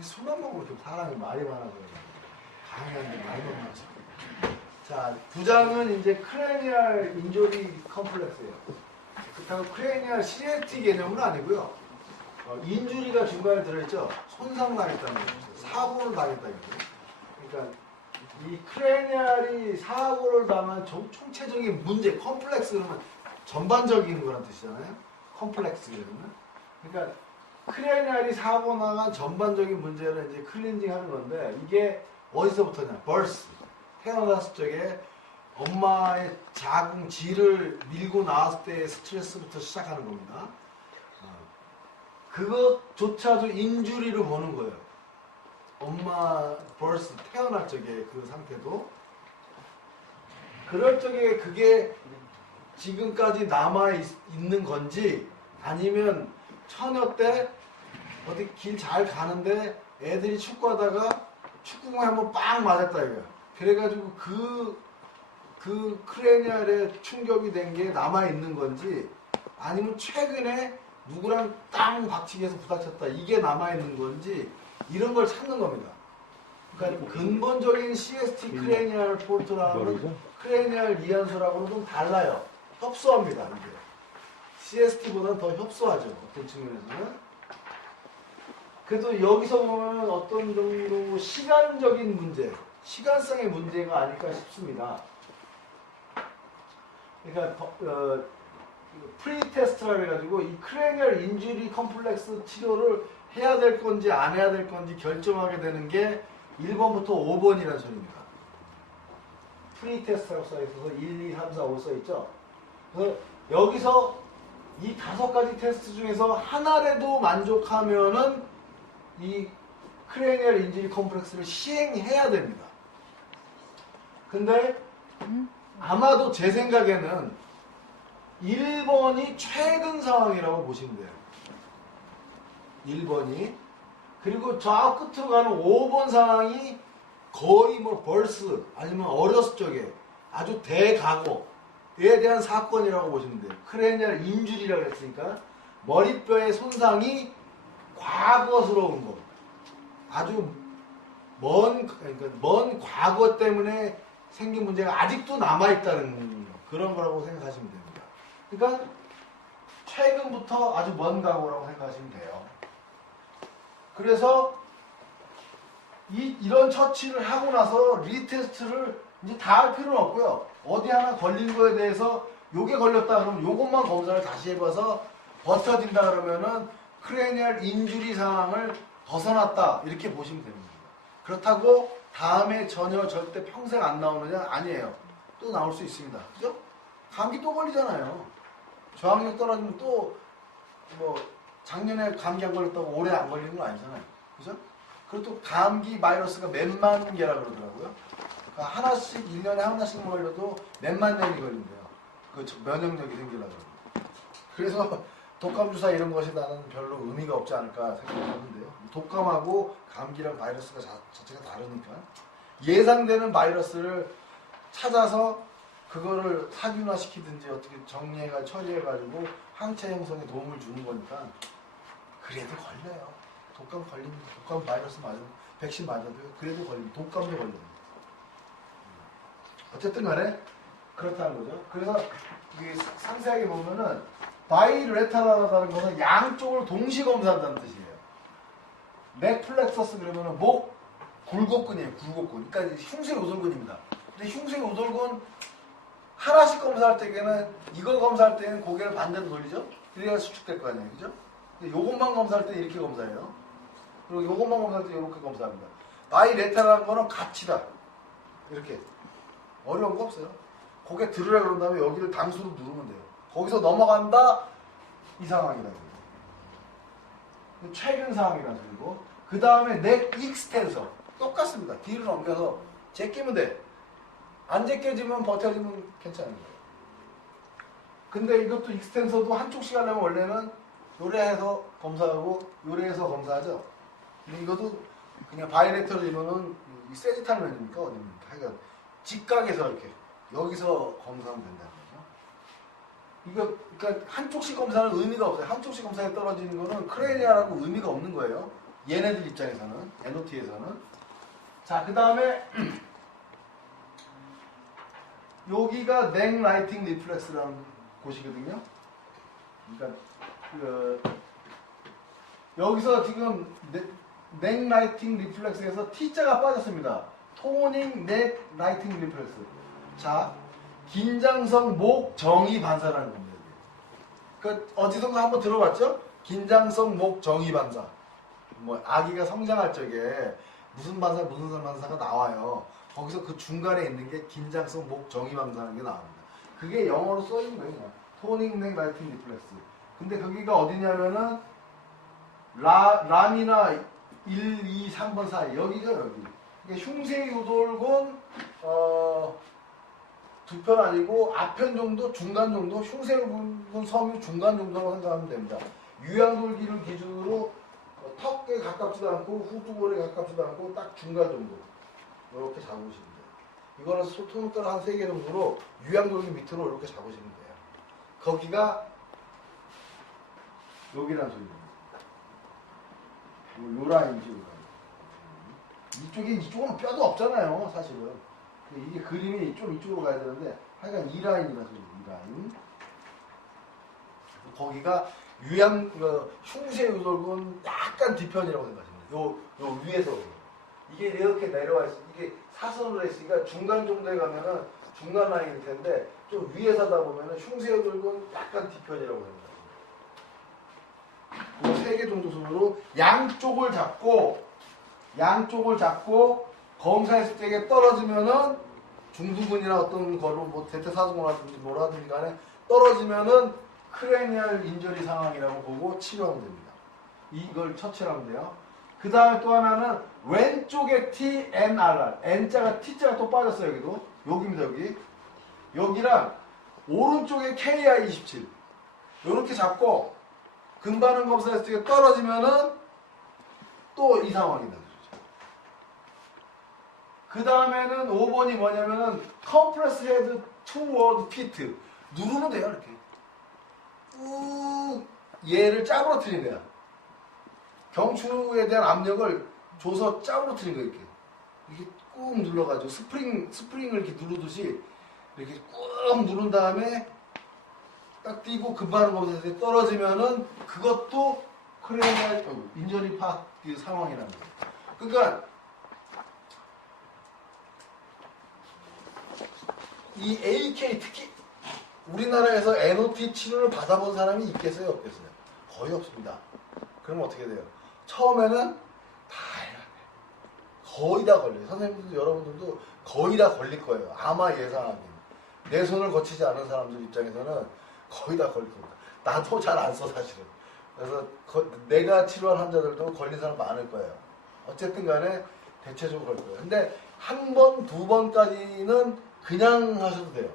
술만 먹으면 좀 사람이 말이 많아서 강의하는데 말만 많아서. 자, 9장은 이제 크레니얼 인조리 컴플렉스예요. 그렇다고 크레니얼 CLT 개념은 아니고요. 인주리가 중간에 들어있죠. 손상당했다는 거죠. 사고를 당했다는 거죠. 그러니까 이 크레니얼이 사고를 당한 총체적인 문제, 컴플렉스 그러면 전반적인 거란 뜻이잖아요. 컴플렉스 그러면. 그러니까 크레니얼이 사고 나간 전반적인 문제를 이제 클렌징 하는 건데 이게 어디서부터냐? 벌스. 태어났을 적에 엄마의 자궁 질을 밀고 나왔을 때의 스트레스부터 시작하는 겁니다. 그것조차도 인주리로 보는 거예요. 엄마 벌스 태어날 적에 그 상태도 그럴 적에 그게 지금까지 남아있는 건지 아니면 처녀 때 어디 길 잘 가는데 애들이 축구하다가 축구공에 한번 빵 맞았다 이거야. 그래가지고 그 크레니얼에 충격이 된 게 남아있는 건지 아니면 최근에 누구랑 땅 박치기 해서 부닥쳤다 이게 남아있는 건지 이런 걸 찾는 겁니다. 그러니까 근본적인 CST 크레니얼 폴트라는 크레니얼 이완소라고는 좀 달라요. 협소합니다. 이게. CST보다는 더 협소하죠. 어떤 측면에서는. 그래도 여기서 보면 어떤 정도 시간적인 문제, 시간성의 문제가 아닐까 싶습니다. 그러니까 프리테스트라 해가지고 이 크레니얼 인주리 컴플렉스 치료를 해야 될 건지 안 해야 될 건지 결정하게 되는 게 1번부터 5번이라는 소리입니다. 프리테스트라고 써있어서 1, 2, 3, 4, 5 써있죠. 그래서 여기서 이 5가지 테스트 중에서 하나라도 만족하면은 이 크레니얼 인주리 컴플렉스를 시행해야 됩니다. 근데 아마도 제 생각에는 1번이 최근 상황이라고 보시면 돼요. 1번이. 그리고 저 끝으로 가는 5번 상황이 거의 뭐 벌스 아니면 어렸을 적에 아주 대과거에 대한 사건이라고 보시면 돼요. 크레니얼 인주리라고 했으니까 머리뼈의 손상이 과거스러운 거. 아주 먼 과거 때문에 생긴 문제가 아직도 남아있다는 그런 거라고 생각하시면 됩니다. 그러니까 최근부터 아주 먼 과거라고 생각하시면 돼요. 그래서 이런 처치를 하고 나서 리테스트를 이제 다 할 필요는 없고요. 어디 하나 걸린 거에 대해서 요게 걸렸다 그러면 요것만 검사를 다시 해봐서 버텨진다 그러면은 크레니얼 인주리 상황을 벗어났다 이렇게 보시면 됩니다. 그렇다고 다음에 전혀 절대 평생 안 나오느냐? 아니에요. 또 나올 수 있습니다. 그죠? 감기 또 걸리잖아요. 저항력 떨어지면 또 뭐 작년에 감기 안 걸렸다고 올해 안 걸리는 건 아니잖아요. 그죠? 그리고 또 감기 바이러스가 몇만 개라 그러더라고요. 그러니까 하나씩 1년에 하나씩만 걸려도 몇만 년이 걸린대요. 그 면역력이 생기려고. 그래서 독감 주사 이런 것이 나는 별로 의미가 없지 않을까 생각하는데요. 독감하고 감기랑 바이러스가 자체가 다르니까 예상되는 바이러스를 찾아서 그거를 사균화시키든지 어떻게 정리해가 처리해가지고 항체 형성에 도움을 주는 거니까 그래도 걸려요. 독감 걸리면 독감 바이러스 맞으면 백신 맞아도요. 그래도 걸리면 독감도 걸립니다. 어쨌든 간에 그렇다는 거죠. 그래서 이게 상세하게 보면은 바이레터럴하다는 것은 양쪽을 동시 검사한다는 뜻이에요. 맥플렉서스 그러면은 목 굴곡근이에요. 굴곡근. 그러니까 흉쇄오돌근입니다. 근데 흉쇄오돌근 하나씩 검사할 때에는 이걸 검사할 때는 고개를 반대로 돌리죠. 그래야 수축될 거 아니에요. 그죠? 근데 요것만 검사할 때 이렇게 검사해요. 그리고 요것만 검사할 때 이렇게 검사합니다. 바이레터럴한 거는 같이다. 이렇게. 어려운 거 없어요. 고개 들으라 그런 다음에 여기를 당수로 누르면 돼요. 거기서 넘어간다 이 상황이라고. 최근 상황이라는 소리고 그 다음에 넥 익스텐서 똑같습니다. 뒤로 넘겨서 제끼면 돼. 안 제껴지면 버텨지면 괜찮은 거예요. 근데 이것도 익스텐서도 한쪽씩 하려면 원래는 요래해서 검사하고 요래해서 검사하죠. 근데 이것도 그냥 바이레터럴이면은 세지탈 면입니까 어디입니까? 하여간 직각에서 이렇게 여기서 검사하면 된다는 거죠. 이거 그러니까 한쪽씩 검사는 의미가 없어요. 한쪽씩 검사에 떨어지는 거는 크레니아라고 의미가 없는 거예요. 얘네들 입장에서는, NOT에서는. 자, 그 다음에 여기가 넥 라이팅 리플렉스라는 곳이거든요. 그러니까 여기서 지금 넥 라이팅 리플렉스에서 T자가 빠졌습니다. 토닝 넥 라이팅 리플렉스. 자, 긴장성 목 정의 반사라는 겁니다. 그 어디선가 한번 들어봤죠? 긴장성 목 정의 반사. 뭐 아기가 성장할 적에 무슨 반사가 나와요. 거기서 그 중간에 있는 게 긴장성 목 정의 반사라는 게 나옵니다. 그게 영어로 써 있는 거예요. 토닝 넥 라이팅 리플렉스. 근데 거기가 어디냐면은 란이나 1, 2, 3번 사이. 여기가 여기. 그러니까 흉쇄 유돌근 두 편 아니고 앞편 정도, 중간 정도, 흉쇄 유돌근 섬유 중간 정도로 생각하면 됩니다. 유양돌기를 기준으로 턱에 가깝지도 않고 후두골에 가깝지도 않고 딱 중간 정도. 이렇게 잡으시면 돼요. 이거는 손가락 한 3개 정도로 유양돌기 밑으로 이렇게 잡으시면 돼요. 거기가 여기란 소리입니다. 요 라인이지, 요 라인. 이쪽은 뼈도 없잖아요, 사실은. 이게 그림이 좀 이쪽으로 가야 되는데, 하여간 이 라인이라 소리, 이 라인. 거기가 흉쇄 유돌근 약간 뒤편이라고 생각하시면 돼요. 요 위에서. 이게 이렇게 내려와 있어. 이게 사선으로 했으니까 중간 정도에 가면은 중간 라인일 텐데, 좀 위에서 하다 보면은 흉쇄 유돌근 약간 뒤편이라고 생각하시면 돼요. 3개 정도 순으로 양쪽을 잡고 검사했을 때 떨어지면은 중두근이나 어떤 거로 뭐 대퇴사두근이라든지 뭐라든지 간에 떨어지면은 크레니얼 인저리 상황이라고 보고 치료하면 됩니다. 이걸 처치를 하면 돼요. 그 다음에 또 하나는 왼쪽에 TNRR, N자가 T자가 또 빠졌어요. 여기도. 여기입니다. 여기. 여기랑 오른쪽에 KI27 이렇게 잡고 근반응 검사했을 때 떨어지면은 또 이 상황이 나죠. 그 다음에는 5번이 뭐냐면은 compress head toward feet. 누르면 돼요. 이렇게. 꾹 얘를 짜부러뜨린 거야. 경추에 대한 압력을 줘서 짜부러뜨린 거야. 이렇게 꾹 눌러가지고 스프링을 이렇게 누르듯이 이렇게 꾹 누른 다음에 딱 띄고 근반응 검사에서 떨어지면은 그것도 크레니얼 인저리 파트 상황이라는 거예요. 그러니까 이 AK 특히 우리나라에서 NOT 치료를 받아본 사람이 있겠어요? 없겠어요? 거의 없습니다. 그러면 어떻게 돼요? 처음에는 다 해야 돼. 거의 다 걸려요. 선생님들도 여러분들도 거의 다 걸릴 거예요. 아마 예상하기는. 내 손을 거치지 않은 사람들 입장에서는 거의 다 걸릴 겁니다. 나도 잘 안 써 사실은. 그래서 내가 치료한 환자들도 걸린 사람 많을 거예요. 어쨌든 간에 대체적으로 걸릴 거예요. 근데 한 번, 두 번까지는 그냥 하셔도 돼요.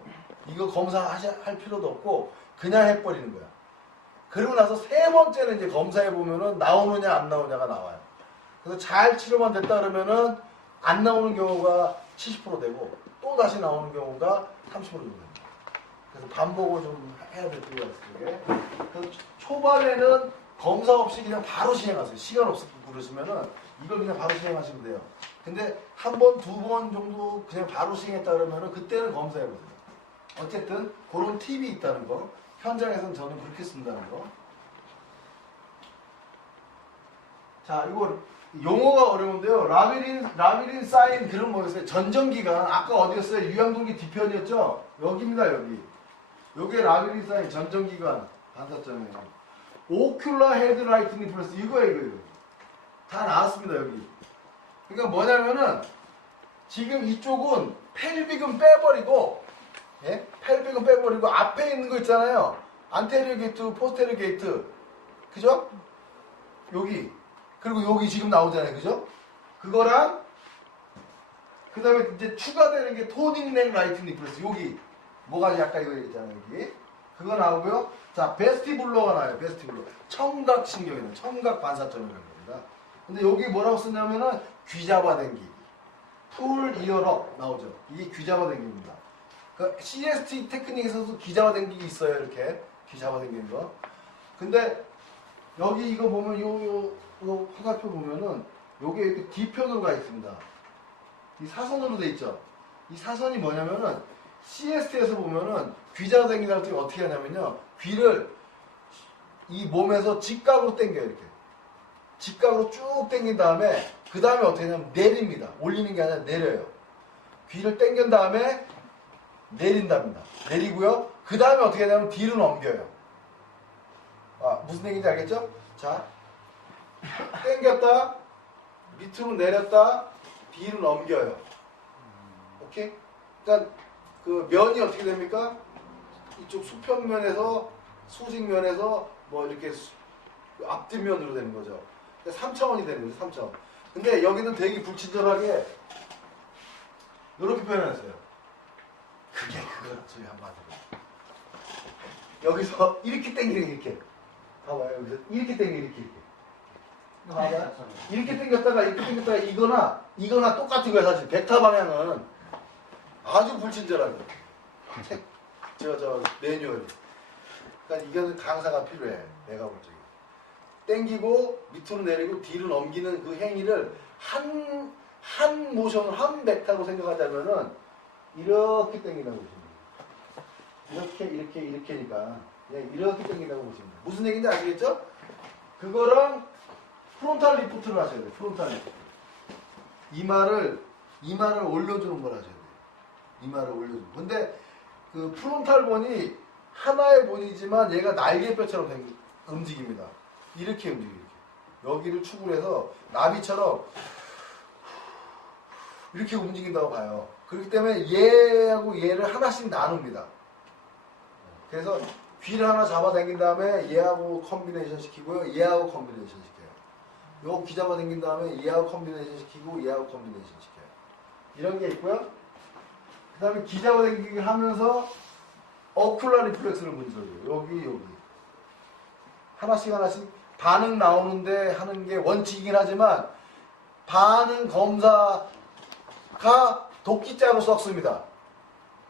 이거 검사할 필요도 없고 그냥 해버리는 거야. 그리고 나서 3번째는 이제 검사해보면은 나오느냐 안 나오냐가 나와요. 그래서 잘 치료만 됐다 그러면은 안 나오는 경우가 70% 되고 또 다시 나오는 경우가 30% 정도 됩니다. 그래서 반복을 좀 해야 될 필요가 있어요. 그래서 초반에는 검사 없이 그냥 바로 시행하세요. 시간 없을 때 부르시면은 이걸 그냥 바로 시행하시면 돼요. 근데 한 번, 두 번 정도 그냥 바로 시행했다 그러면은 그때는 검사해보세요. 어쨌든 그런 팁이 있다는 거. 현장에서는 저는 그렇게 쓴다는 거. 자, 이거 용어가 어려운데요. 라비린 사인 그런 뭐였어요? 전정기관. 아까 어디였어요? 유양돌기 뒤편이었죠? 여기입니다, 여기. 요게 라비린 사인 전정기관 반사점이에요. 오큘라 헤드라이팅 리플렉스 이거예요. 다 나왔습니다, 여기. 그러니까 뭐냐면은 지금 이쪽은 펠빅은 빼버리고 펠빅은 빼버리고 앞에 있는 거 있잖아요. 안테리어 게이트, 포스테리어 게이트. 그죠? 여기. 그리고 여기 지금 나오잖아요. 그죠? 그거랑 그 다음에 이제 추가되는 게 토닝 넥 라이팅 리플렉스. 여기. 뭐가 약간 이거 있잖아요. 여기. 그거 나오고요. 자, 베스티블러가 나와요. 베스티블러. 청각신경이는 청각 반사점이라는 겁니다. 근데 여기 뭐라고 쓰냐면은 귀잡아당기기. 풀 이어럽 나오죠. 이게 귀잡아당기기입니다. 그 CST 테크닉에서도 귀잡아당기기 있어요. 이렇게 귀잡아당기는 거. 근데 여기 이거 보면 화살표 보면은 요게 이렇게 뒤편으로 가 있습니다. 이 사선으로 돼 있죠. 이 사선이 뭐냐면은 CST에서 보면은 귀자가 당기다 할 때 어떻게 하냐면요. 귀를 이 몸에서 직각으로 당겨요. 이렇게. 직각으로 쭉 당긴 다음에 그 다음에 어떻게 하냐면 내립니다. 올리는 게 아니라 내려요. 귀를 당긴 다음에 내린답니다. 내리고요. 그 다음에 어떻게 하냐면 뒤로 넘겨요. 아, 무슨 얘기인지 알겠죠? 자, 당겼다, 밑으로 내렸다, 뒤로 넘겨요. 오케이? 그러니까 그 면이 어떻게 됩니까? 이쪽 수평면에서 수직면에서 뭐 이렇게 앞뒷면으로 되는 거죠. 3차원이 되는 거죠. 3차원. 근데 여기는 되게 불친절하게 이렇게 표현했어요. 그게 그거라 소리 한마디로. 여기서 이렇게 당기는 이렇게. 봐봐요. 여기서 이렇게 당기는 이렇게. 봐봐요. 이렇게 당겼다가 이렇게 당겼다가 이거나 똑같은 거예요. 사실 벡터 방향은 아주 불친절하게. 저 매뉴얼이. 그러니까 이거는 강사가 필요해. 내가 볼 적에. 당기고 밑으로 내리고 뒤로 넘기는 그 행위를 한 모션을 한 벡터로 생각하자면은 이렇게 당긴다고 보시면 돼요. 이렇게니까 그냥 이렇게 당긴다고 보시면 돼요. 무슨 얘기인지 아시겠죠? 그거랑 프론탈 리프트를 하셔야 돼요. 프론탈 리프트. 이마를 올려주는 걸 하셔야 돼요. 이마를 올려주는. 근데 그 프론탈 본이 하나의 본이지만 얘가 날개뼈처럼 움직입니다. 이렇게 움직여요. 여기를 축을 해서 나비처럼 이렇게 움직인다고 봐요. 그렇기 때문에 얘하고 얘를 하나씩 나눕니다. 그래서 귀를 하나 잡아당긴 다음에 얘하고 컨비네이션 시키고요. 얘하고 컨비네이션 시켜요. 요 귀 잡아당긴 다음에 얘하고 컨비네이션 시키고 얘하고 컨비네이션 시켜요. 이런 게 있고요. 그 다음에 귀 잡아당기기 하면서 어쿨라 리플렉스를 문질러줘요. 여기. 하나씩 반응 나오는데 하는 게 원칙이긴 하지만 반응 검사가 도끼자로 썼습니다.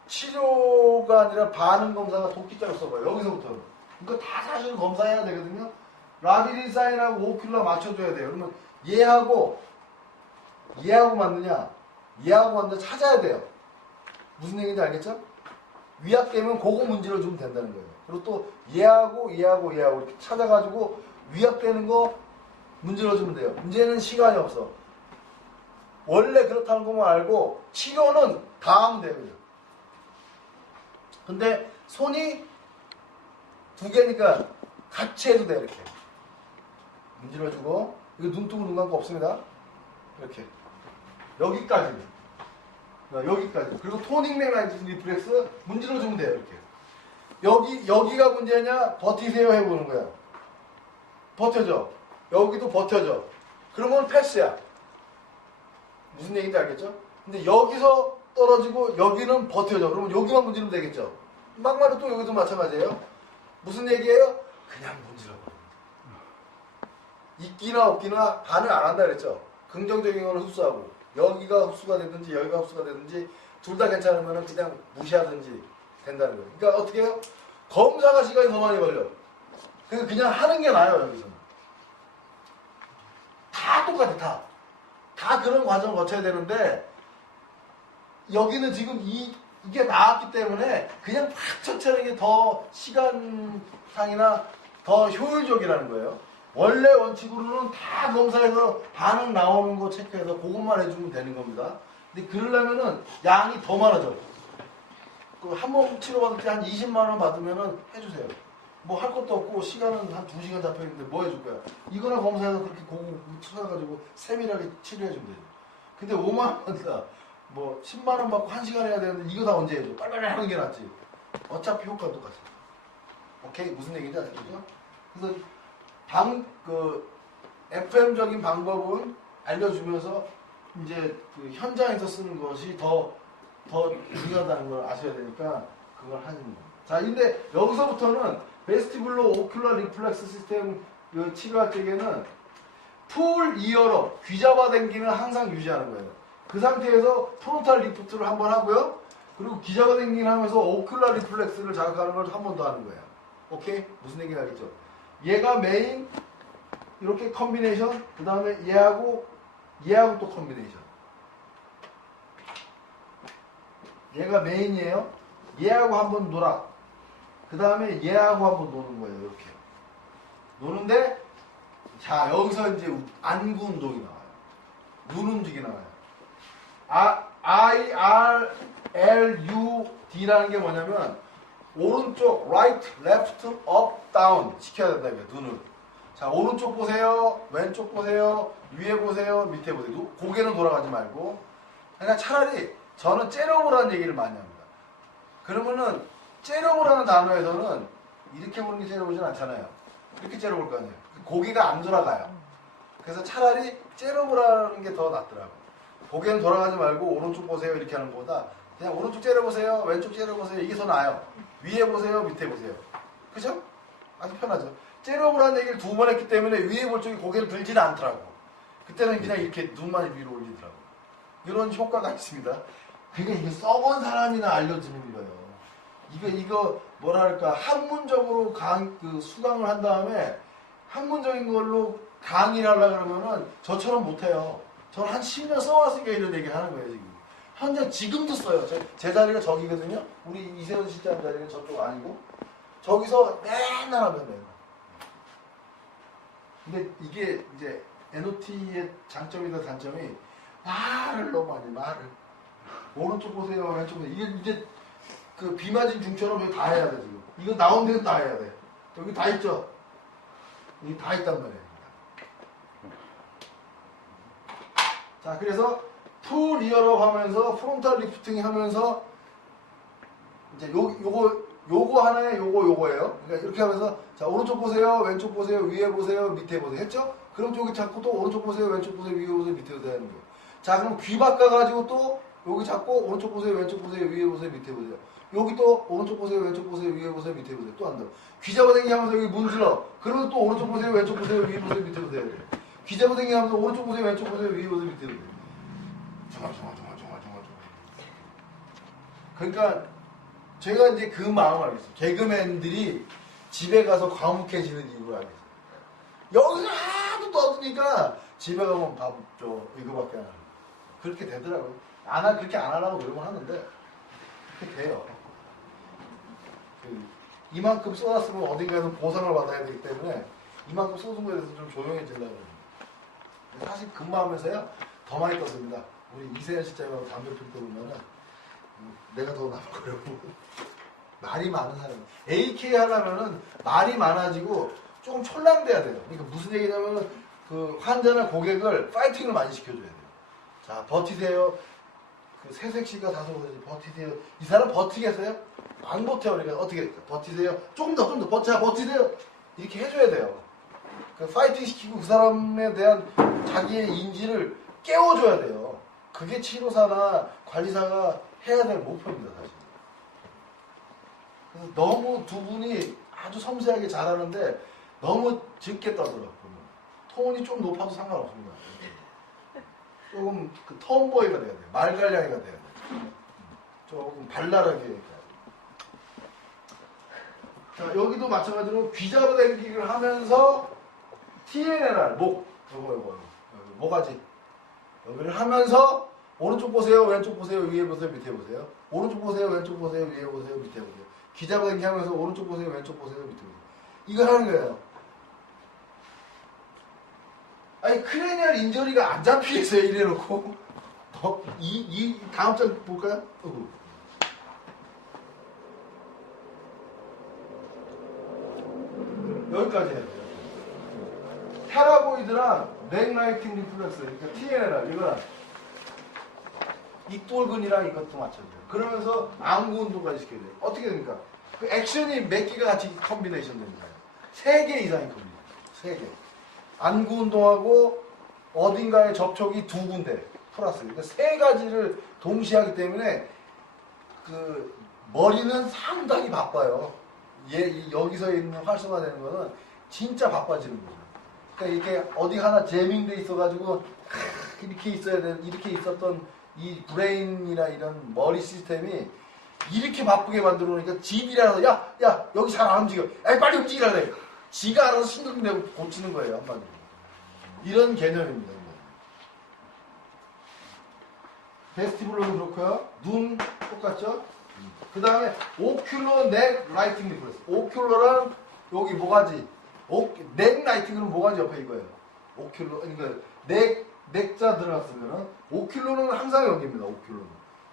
치료가 아니라 반응 검사가 도끼자로 써봐요. 여기서부터는. 이거 다 사실 검사해야 되거든요. 라비린 사인하고 오큘라 맞춰줘야 돼요. 그러면 얘하고 맞느냐 찾아야 돼요. 무슨 얘기인지 알겠죠? 위압되면 그거 문질러주면 된다는 거예요. 그리고 또 얘하고 이렇게 찾아가지고 위압되는 거 문질러주면 돼요. 이제는 시간이 없어. 원래 그렇다는 것만 알고 치료는 다 하면 돼요. 근데 손이 두 개니까 같이 해도 돼요. 이렇게 문질러주고 이거 눈뜨고 눈 감고 없습니다. 이렇게 여기까지 그리고 토닝 맥라이트 리플렉스 문질러주면 돼요. 이렇게 여기가 문제냐 버티세요 해보는 거야. 버텨줘. 여기도 버텨줘. 그러면 패스야. 무슨 얘기인지 알겠죠? 근데 여기서 떨어지고 여기는 버텨줘. 그러면 여기만 문지르면 되겠죠? 막말로 또 여기도 마찬가지예요. 무슨 얘기예요? 그냥 문질러버려. 있기나 없기나 반응 안 한다 그랬죠? 긍정적인 거는 흡수하고 여기가 흡수가 되든지 여기가 흡수가 되든지 둘 다 괜찮으면 그냥 무시하든지 된다는 거예요. 그러니까 어떻게 해요? 검사가 시간이 더 많이 걸려. 그냥 하는 게 나아요. 여기서는 다 똑같아. 다 그런 과정을 거쳐야 되는데 여기는 지금 이게 나왔기 때문에 그냥 팍 천천히 게 더 시간상이나 더 효율적이라는 거예요. 원래 원칙으로는 다 검사해서 반응 나오는 거 체크해서 그것만 해주면 되는 겁니다. 근데 그러려면은 양이 더 많아져. 한 번 치료받을 때 한 20만 원 받으면은 해주세요. 뭐 할 것도 없고 시간은 한 2시간 잡혀있는데 뭐 해줄 거야. 이거나 검사해서 그렇게 고급 찾아가지고 세밀하게 치료해주면 되죠. 근데 5만 원 받다 뭐 10만 원 받고 1시간 해야 되는데 이거 다 언제 해줘. 빨리빨리 하는 게 낫지. 어차피 효과는 똑같습니다. 오케이? 무슨 얘기인지 아시겠죠? 그래서 FM적인 방법은 알려주면서 이제 그 현장에서 쓰는 것이 더 중요하다는 걸 아셔야 되니까 그걸 하는 겁니다. 자, 근데 여기서부터는 베스티블로 오큘러 리플렉스 시스템 그 치료할 적에는 풀 이어로 귀 잡아 당기는 항상 유지하는 거예요. 그 상태에서 프론탈 리프트를 한번 하고요. 그리고 귀 잡아 당기는 하면서 오큘러 리플렉스를 자극하는 걸 한 번 더 하는 거예요. 오케이? 무슨 얘기인지 알겠죠? 얘가 메인, 이렇게 컨비네이션, 그 다음에 얘하고 또 컨비네이션. 얘가 메인이에요. 얘하고 한번 놀아. 그 다음에 얘하고 한번 노는 거예요. 이렇게 노는데, 자 여기서 이제 안구 운동이 나와요. 눈 움직이 나와요. IRLUD라는 게 뭐냐면 오른쪽, right, left, up, down 시켜야 된다. 눈을. 자, 오른쪽 보세요, 왼쪽 보세요, 위에 보세요, 밑에 보세요. 고개는 돌아가지 말고. 그러니까 차라리 저는 째려보라는 얘기를 많이 합니다. 그러면은 째려보라는 단어에서는 이렇게 보는 게 째려보진 않잖아요. 이렇게 째려볼 거 아니에요. 고개가 안 돌아가요. 그래서 차라리 째려보라는 게 더 낫더라고요. 고개는 돌아가지 말고 오른쪽 보세요 이렇게 하는 것보다 그냥 오른쪽 째려보세요, 왼쪽 째려보세요, 이게 더 나아요. 위에 보세요, 밑에 보세요. 그죠? 아주 편하죠. 째려보라는 얘기를 2번 했기 때문에 위에 볼 쪽에 고개를 들지는 않더라고. 그때는 그냥 이렇게 눈만 위로 올리더라고. 이런 효과가 있습니다. 그러니까 이게 썩은 사람이나 알려주는 거예요. 이거 뭐랄까 학문적으로 수강을 한 다음에 학문적인 걸로 강의를 하려고 그러면은 저처럼 못해요. 저는 한 10년 써왔으니까 이런 얘기를 하는 거예요, 지금. 현재 지금도 써요. 제 자리가 저기거든요. 우리 이세훈 실장 자리가 저쪽 아니고. 저기서 맨날 하면 돼요. 근데 이게 이제 NOT의 장점이나 단점이 말을 너무 많이 말을. 오른쪽 보세요, 왼쪽 보세요. 이게 그 비 맞은 중처럼 여기 다 해야 돼, 지금. 이거 나온 데는 다 해야 돼. 여기 다 있죠? 여기 다 있단 말이에요. 자, 그래서 풀 리얼업 하면서 프론탈 리프팅 하면서 이제 요거 하나에 요거예요. 그러니까 이렇게 하면서 자, 오른쪽 보세요, 왼쪽 보세요, 위에 보세요, 밑에 보세요. 했죠? 그럼 여기 잡고 또 오른쪽 보세요, 왼쪽 보세요, 위에 보세요, 밑에 보세요 하는 거예요. 자, 그럼 귀 바꿔가지고 또 여기 잡고 오른쪽 보세요, 왼쪽 보세요, 위에 보세요, 밑에 보세요. 여기 또 오른쪽 보세요, 왼쪽 보세요, 위에 보세요, 밑에 보세요. 또 한다. 귀 잡아당기 하면서 여기 문질러. 그러면 또 오른쪽 보세요, 왼쪽 보세요, 위에 보세요, 밑에 보세요. 귀 잡아당기 하면서 오른쪽 보세요, 왼쪽 보세요, 위에 보세요, 밑에 보세요. 정말. 그러니까 제가 이제 그 마음을 알겠어요. 개그맨들이 집에 가서 과묵해지는 이유를 알겠어요. 여기서 하도 떠드니까 집에 가면 밥 줘. 이거밖에 안 하고. 그렇게 되더라고요. 그렇게 안 하려고 노력을 하는데 그렇게 돼요. 이만큼 쏟았으면 어딘가에서 보상을 받아야 되기 때문에 이만큼 쏟은 거에 대해서 좀 조용해지려고 합니다. 사실 근무하면서요 더 많이 떴습니다. 우리 이세현 실장하고 담배 필 때 보면은 내가 더 나을 거라고. 말이 많은 사람. AK 하려면은 말이 많아지고 조금 촐랑돼야 돼요. 그러니까 무슨 얘기냐면은 그 환자나 고객을 파이팅을 많이 시켜줘야 돼요. 자, 버티세요. 그 새색 씨가 다소 그러지 버티세요. 이 사람 버티겠어요? 안 버텨요. 그러니까 어떻게 될까? 버티세요. 좀 더 버티세요. 이렇게 해줘야 돼요. 그 파이팅 시키고 그 사람에 대한 자기의 인지를 깨워줘야 돼요. 그게 치료사나 관리사가 해야 될 목표입니다, 사실. 그래서 너무 두 분이 아주 섬세하게 잘하는데 너무 짙게 떠들어. 톤이 좀 높아도 상관없습니다. 조금 그 톰보이가 돼야 돼요. 말갈량이가 돼야 돼요. 조금 발랄하게 얘기해야 돼요. 자, 여기도 마찬가지로 귀 잡아당기기를 하면서 TNLR, 요거 모가지 여기를 하면서 오른쪽 보세요, 왼쪽 보세요, 위에 보세요, 밑에 보세요. 오른쪽 보세요, 왼쪽 보세요, 위에 보세요, 밑에 보세요. 귀 잡아당기기 하면서 오른쪽 보세요, 왼쪽 보세요, 밑에 보세요. 이걸 하는 거예요. 아니 크레니얼 인저리가 안 잡히겠어요, 이래놓고. 이 다음 장 볼까요? 여기까지 해야 돼요. 테라보이드랑 맥라이팅 리플렉스, 그러니까 TNLR, 이거랑 이돌근이랑 이것도 맞춰줘요. 그러면서 안구 운동까지 시켜야 돼요. 어떻게 됩니까? 그 액션이 몇 개가 같이 컨비네이션 됩니다. 3개 이상이 컨비네이션. 3개. 안구 운동하고 어딘가에 접촉이 2군데 플러스. 그러니까 3가지를 동시에 하기 때문에 그 머리는 상당히 바빠요. 여기서 있는 활성화되는 거는 진짜 바빠지는 거죠. 그러니까 이렇게 어디 하나 재밍돼 있어가지고 이렇게 있어야 되는, 이렇게 있었던 이 브레인이나 이런 머리 시스템이 이렇게 바쁘게 만들어 놓으니까 집이라서 야 여기 잘 안 움직여. 에이 빨리 움직이라 그래. 지가 알아서 신경 내고 고치는 거예요, 한마디로. 이런 개념입니다. 베스티블로도 그렇고요. 눈 똑같죠? 그 다음에 오큘러 넥 라이팅 리프레스. 오큘러랑 여기 모가지. 넥 라이팅은 모가지 옆에 이거예요. 오큘러, 그러니까 넥자 들어갔으면은 오큘러는 항상 여기입니다.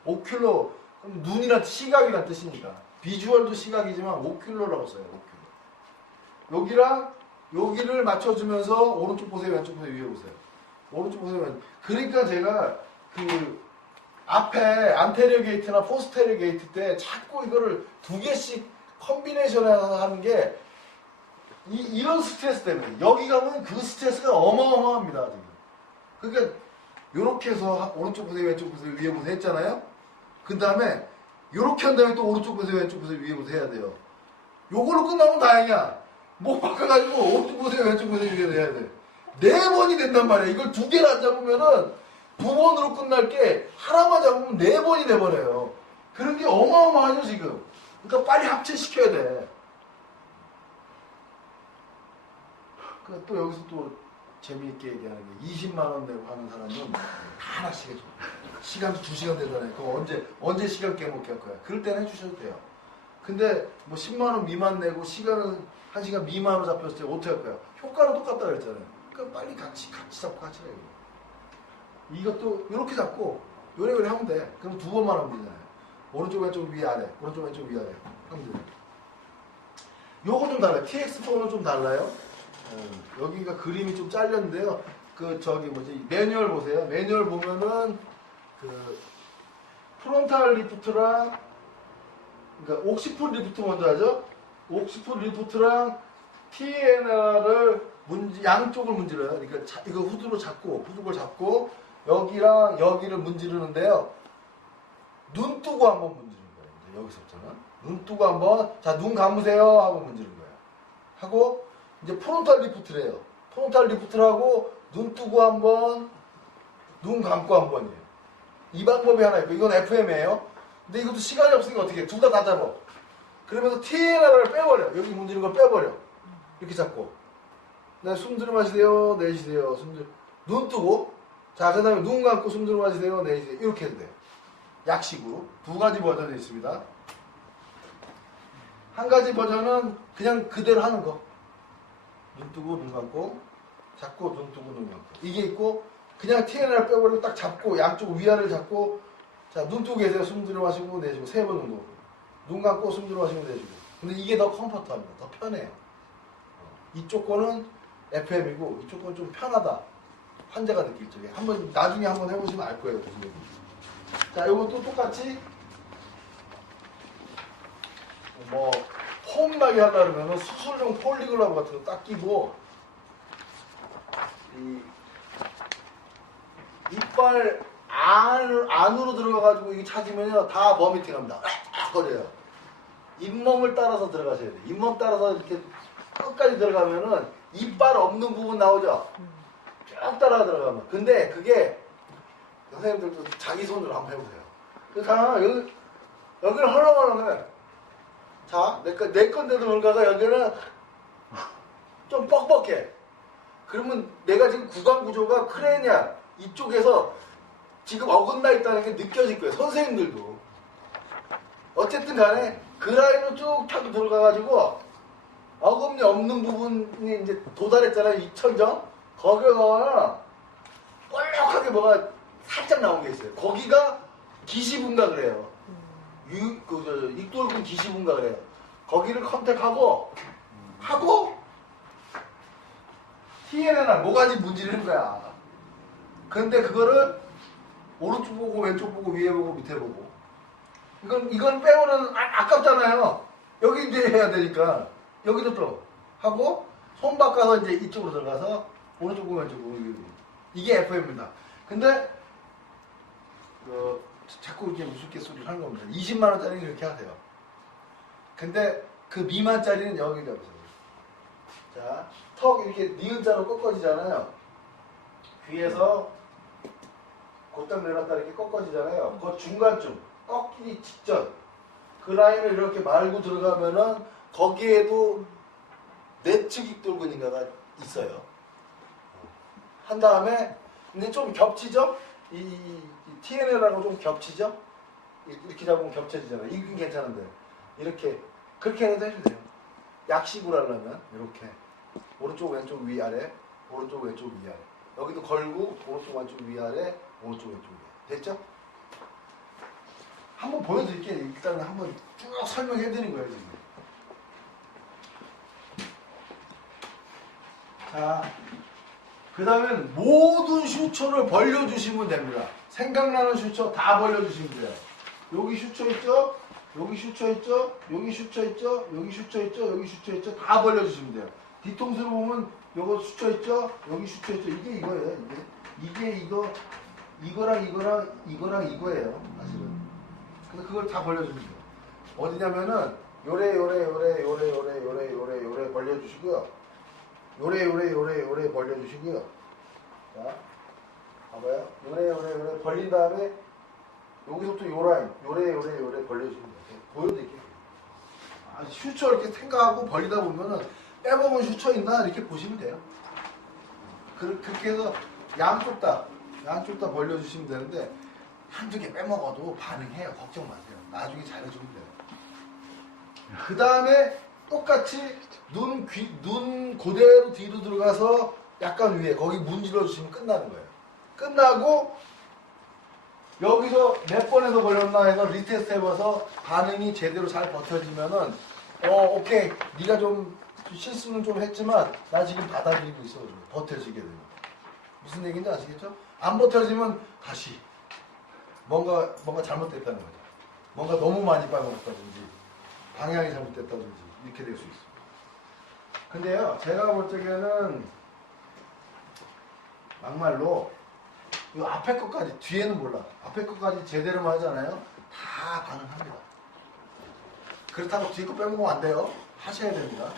오큘러. 그럼 눈이란 시각이란 뜻이니까. 비주얼도 시각이지만 오큘러라고 써요. 오큘러. 여기랑 여기를 맞춰주면서 오른쪽 보세요, 왼쪽 보세요, 위에 보세요. 오른쪽 보세요, 왼쪽. 그러니까 제가 그 앞에 안테리어 게이트나 포스테리어 게이트 때 자꾸 이거를 두 개씩 컨비네이션해서 하는 게 이런 스트레스 때문에 여기 가면 그 스트레스가 어마어마합니다. 지금. 그러니까 요렇게 해서 오른쪽 보세요, 왼쪽 보세요, 위에 보세요 했잖아요. 그 다음에 요렇게 한 다음에 또 오른쪽 보세요, 왼쪽 보세요, 위에 보세요 해야 돼요. 요걸로 끝나면 다행이야. 못 바꿔가지고 오른쪽 보세요, 왼쪽 보세요, 위에 해야 돼. 4번이 된단 말이야. 이걸 2개를 안 잡으면은 2번으로 끝날 게 하나만 잡으면 4번이 돼버려요. 그런 게 어마어마하죠 지금. 그러니까 빨리 합체시켜야 돼. 또 여기서 또 재미있게 얘기하는 게 20만원 내고 하는 사람은 다 하나씩 해줘. 시간도 2시간 되잖아요. 그거 언제 시간 깨먹게 할 거야. 그럴 때는 해주셔도 돼요. 근데 뭐 10만원 미만 내고 시간은 1시간 미만으로 잡혔을 때 어떻게 할 거야. 효과는 똑같다 그랬잖아요. 그러니까 빨리 같이 잡고 같이 해요. 이것도 이렇게 잡고 요래 하면 돼. 그럼 2번만 하면 되잖아요. 오른쪽 왼쪽 위 아래, 오른쪽 왼쪽 위 아래 하면 돼요. 요거 좀 달라요. TX4는 좀 달라요. 여기가 그림이 좀 잘렸는데요. 그 저기 뭐지 매뉴얼 보세요. 매뉴얼 보면은 그 프론탈 리프트랑 그러니까 옥시풋 리프트 먼저 하죠. 옥시풋 리프트랑 TNR을 양쪽을 문질러요. 그러니까 이거 후드로 잡고 후드를 잡고 여기랑 여기를 문지르는데요. 눈 뜨고 한번 문지르는 거예요. 이제 여기서부터는 눈 뜨고 한번 자 눈 감으세요 하고 문지르는 거예요. 하고 이제 프론탈 리프트래요. 프론탈 리프트라고 눈 뜨고 한번 눈 감고 한 번이에요. 이 방법이 하나 있고 이건 FM이에요. 근데 이것도 시간이 없으니까 어떻게 해? 둘 다 잡아. 그러면서 TNR을 빼버려. 여기 문지르는 걸 빼버려. 이렇게 잡고 네, 숨 들여 마시세요. 내쉬세요. 눈 뜨고 자, 그 다음에 눈 감고 숨 들어 마시세요. 내쉬세요. 이렇게 해도 돼요. 약식으로. 2가지 버전이 있습니다. 한 가지 버전은 그냥 그대로 하는 거. 눈 뜨고 눈 감고 잡고 눈 뜨고 눈 감고 이게 있고 그냥 TNR 빼버리고 딱 잡고 양쪽 위아래를 잡고 자, 눈 뜨고 계세요. 숨 들여 마시고 내쉬고 3번 정도. 눈 감고 숨 들여 마시고 내쉬고. 근데 이게 더 컴포트합니다. 더 편해요. 이쪽 거는 FM이고 이쪽 거는 좀 편하다. 환자가 느낄 적에 나중에 한번 해보시면 알 거예요. 무슨 얘기인지. 자, 이것도 똑같이 뭐 폼나게 하려고 그러면 수술용 폴리글라브 같은 거 딱 끼고 이 이빨 안으로 들어가가지고 이게 찾으면요 다 버미팅합니다. 거려요. 잇몸을 따라서 들어가셔야 돼요. 잇몸 따라서 이렇게 끝까지 들어가면은 이빨 없는 부분 나오죠. 쭉 따라 들어가면. 근데 그게 선생님들도 자기 손으로 한번 해보세요. 자, 여기를 헐렁헐렁해. 자, 내 건데도 뭔가가 여기는 좀 뻑뻑해. 그러면 내가 지금 구강 구조가 크레니아 이쪽에서 지금 어긋나 있다는 게 느껴질 거예요. 선생님들도. 어쨌든 간에 그 라인으로 쭉 타고 들어가가지고 어금니 없는 부분이 이제 도달했잖아요. 2000점. 거기가 볼록하게 뭐가 살짝 나온 게 있어요. 거기가 기시분가 그래요. 익돌근 기시분가 그래요. 거기를 컨택하고 TNR 모가지 문지르는 거야. 근데 그거를 오른쪽 보고 왼쪽 보고 위에 보고 밑에 보고 이건 빼고는 아깝잖아요. 여기 이제 해야 되니까 여기도 또 하고 손 바꿔서 이제 이쪽으로 들어가서 오른쪽 보고 왼쪽 보고 이게 FM입니다. 근데 자꾸 이렇게 우스갯소리를 하는 겁니다. 20만원짜리는 이렇게 하세요. 근데 그 미만짜리는 여기 잡으세요. 자, 턱 이렇게 니은자로 꺾어지잖아요. 귀에서 곧딱 내렸다 이렇게 꺾어지잖아요. 그 중간쯤 꺾이기 직전 그 라인을 이렇게 말고 들어가면은 거기에도 내측 익돌근인가가 있어요. 한 다음에 근데 좀 겹치죠? 이 TNL하고 좀 겹치죠? 이렇게 잡으면 겹쳐지잖아요. 이건 괜찮은데 이렇게 그렇게 해도 해주세요. 약식으로 하려면 이렇게 오른쪽 왼쪽 위아래 오른쪽 왼쪽 위아래 여기도 걸고 오른쪽 왼쪽 위아래 오른쪽 왼쪽 위아래 됐죠? 한번 보여드릴게요. 일단 한번 쭉 설명해 드리는 거예요 지금. 자, 그 다음엔 모든 슈처를 벌려주시면 됩니다. 생각나는 슈처 다 벌려주시면 돼요. 여기 슈처 있죠? 여기 슈처 있죠? 여기 슈처 있죠? 여기 슈처 있죠? 여기 슈처 있죠? 다 벌려주시면 돼요. 뒤통수를 보면 요거 슈처 있죠? 여기 슈처 있죠? 이게 이거예요. 이게 이거랑 이거예요. 사실은. 그래서 그걸 다 벌려주면 돼요. 어디냐면은 요래 벌려주시고요. 요래 벌려주시고요. 자, 봐봐요. 요래 벌린 다음에 여기서부터 요 라인 요래 벌려주시면 돼요. 보여드릴게요. 슈처 이렇게 생각하고 벌리다 보면은 빼먹은 슈처 있나 이렇게 보시면 돼요. 그렇게 해서 양쪽 다 벌려주시면 되는데 한두 개 빼먹어도 반응해요. 걱정 마세요. 나중에 잘해주면 돼요. 그 다음에 똑같이 눈 그대로 뒤로 들어가서 약간 위에 거기 문질러 주시면 끝나는 거예요. 끝나고 여기서 몇 번에서 걸렸나 해서 리테스트 해봐서 반응이 제대로 잘 버텨지면은 오케이 네가 좀 실수는 좀 했지만 나 지금 받아들이고 있어. 버텨지게 되면 무슨 얘기인지 아시겠죠? 안 버텨지면 다시 뭔가 잘못됐다는 거죠. 뭔가 너무 많이 빠져먹었다든지 방향이 잘못됐다든지 이렇게 될 수 있습니다. 근데요 제가 볼 적에는 막말로 이 앞에 것까지 뒤에는 몰라. 앞에 것까지 제대로 하잖아요. 다 반응합니다. 그렇다고 뒤에 거 빼먹으면 안 돼요. 하셔야 됩니다.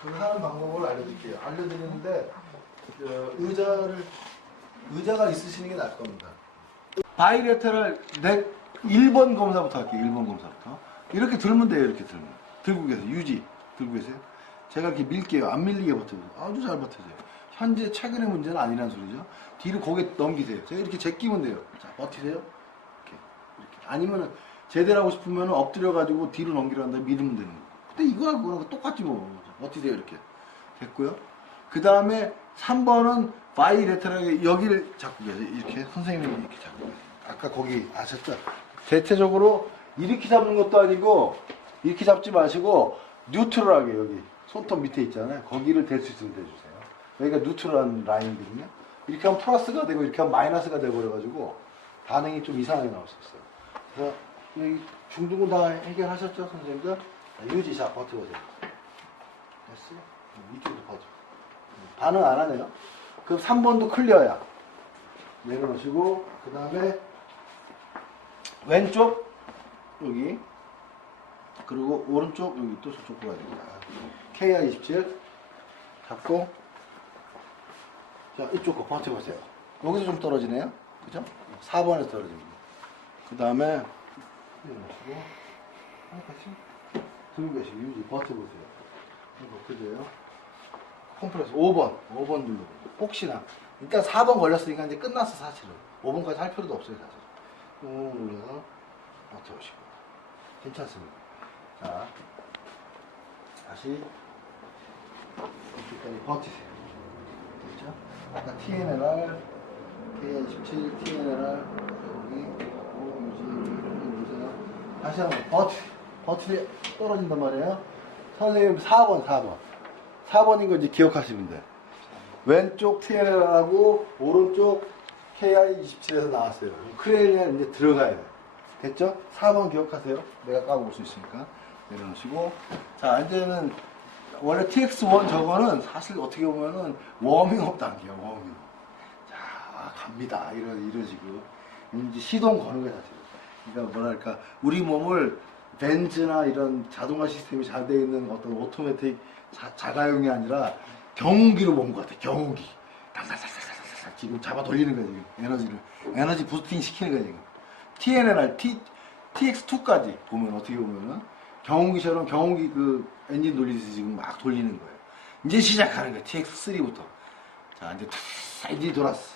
그걸 하는 방법을 알려드릴게요. 알려드리는데 의자가 있으시는 게 나을 겁니다. 바이레터럴 1번 검사부터 할게요. 1번 검사부터. 이렇게 들면 돼요. 이렇게 들면. 들고 계세요. 유지. 들고 계세요. 제가 이렇게 밀게요. 안 밀리게 버텨줘요. 아주 잘 버텨줘요. 현재 최근의 문제는 아니란 소리죠. 뒤로 고개 넘기세요. 제가 이렇게 제끼면 돼요. 자, 버티세요. 이렇게. 아니면은 제대로 하고 싶으면 엎드려가지고 뒤로 넘기려는 다음에 밀으면 되는 거예요. 근데 이거랑 그거랑 똑같지 뭐. 버티세요. 이렇게. 됐고요. 그 다음에 3번은 바이레터럴하게 여기를 잡고 계세요. 이렇게. 선생님이 이렇게 잡고 계세요. 아까 거기 아셨죠? 대체적으로 이렇게 잡는 것도 아니고 이렇게 잡지 마시고 뉴트럴하게 여기 손톱 밑에 있잖아요. 거기를 댈 수 있으면 대주세요. 여기가 뉴트럴한 라인이거든요. 이렇게 하면 플러스가 되고 이렇게 하면 마이너스가 되버려가지고 반응이 좀 이상하게 나올 수 있어요. 그래서 여기 중등은 다 해결하셨죠, 선생님들? 유지, 자, 버텨보세요. 됐어요? 이쪽도 버텨. 반응 안 하네요. 그럼 3번도 클리어야. 내려놓으시고, 그 다음에 왼쪽, 여기. 그리고 오른쪽, 여기 또 저쪽 보야 됩니다. KI27 잡고, 자, 이쪽 거 버텨보세요. 여기서 좀 떨어지네요. 그죠? 4번에서 떨어집니다. 그 다음에, 내려놓으시고, 같이 들고 계시고, 유지 버텨보세요. 버텨줘요. 컴프레스 5번 누르고. 혹시나. 일단 4번 걸렸으니까 이제 끝났어, 사실은. 5번까지 할 필요도 없어요, 사실. 눌러서 버텨보시고. 괜찮습니다. 자, 다시 이쪽까지 버티세요. 됐죠? 아까 TNLR, KI27, TNLR, 여기, 유지, 다시 한번 버티세요. 떨어진단 말이에요. 선생님 4번인 거 이제 기억하시면 돼요. 왼쪽 TNLR하고 오른쪽 KI27에서 나왔어요. 크레일리는 이제 들어가야 돼요. 됐죠? 4번 기억하세요. 내가 까먹을 수 있으니까. 내려놓으시고. 자, 이제는 원래 TX1 저거는 사실 어떻게 보면은 워밍업 단계야, 워밍업. 자, 갑니다. 이런 식으로. 이제 시동 거는 거야, 사실. 그러니까 뭐랄까, 우리 몸을 벤츠나 이런 자동화 시스템이 잘 되어 있는 어떤 오토매틱 자가용이 아니라 경운기로 모은 것 같아. 경운기. 달달달달달달 지금 잡아 돌리는 거야, 지금. 에너지 부스팅 시키는 거야, 지금. TNLR, TX2까지 보면 어떻게 보면은 경운기처럼 경운기 그 엔진 돌리듯이 지금 막 돌리는 거예요. 이제 시작하는 거예요. TX3부터. 자, 이제 이제 돌았어.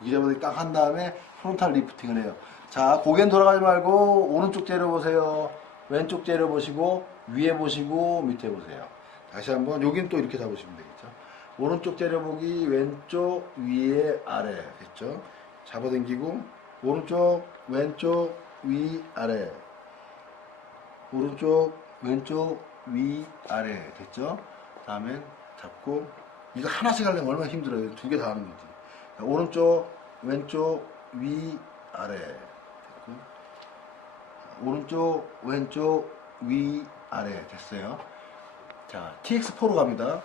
이제부터 딱 한 다음에 프론탈 리프팅을 해요. 자, 고개는 돌아가지 말고 오른쪽 째려보세요. 왼쪽 째려보시고 위에 보시고 밑에 보세요. 다시 한번 여긴 또 이렇게 잡으시면 되겠죠. 오른쪽 째려보기 왼쪽 위에 아래 됐죠. 잡아당기고 오른쪽 왼쪽 위 아래 오른쪽 왼쪽 위 아래 됐죠. 다음에 잡고 이거 하나씩 하려면 얼마나 힘들어요. 두 개 다 하는 거지. 자, 오른쪽 왼쪽 위 아래 됐고 오른쪽 왼쪽 위 아래 됐어요. 자, TX4로 갑니다.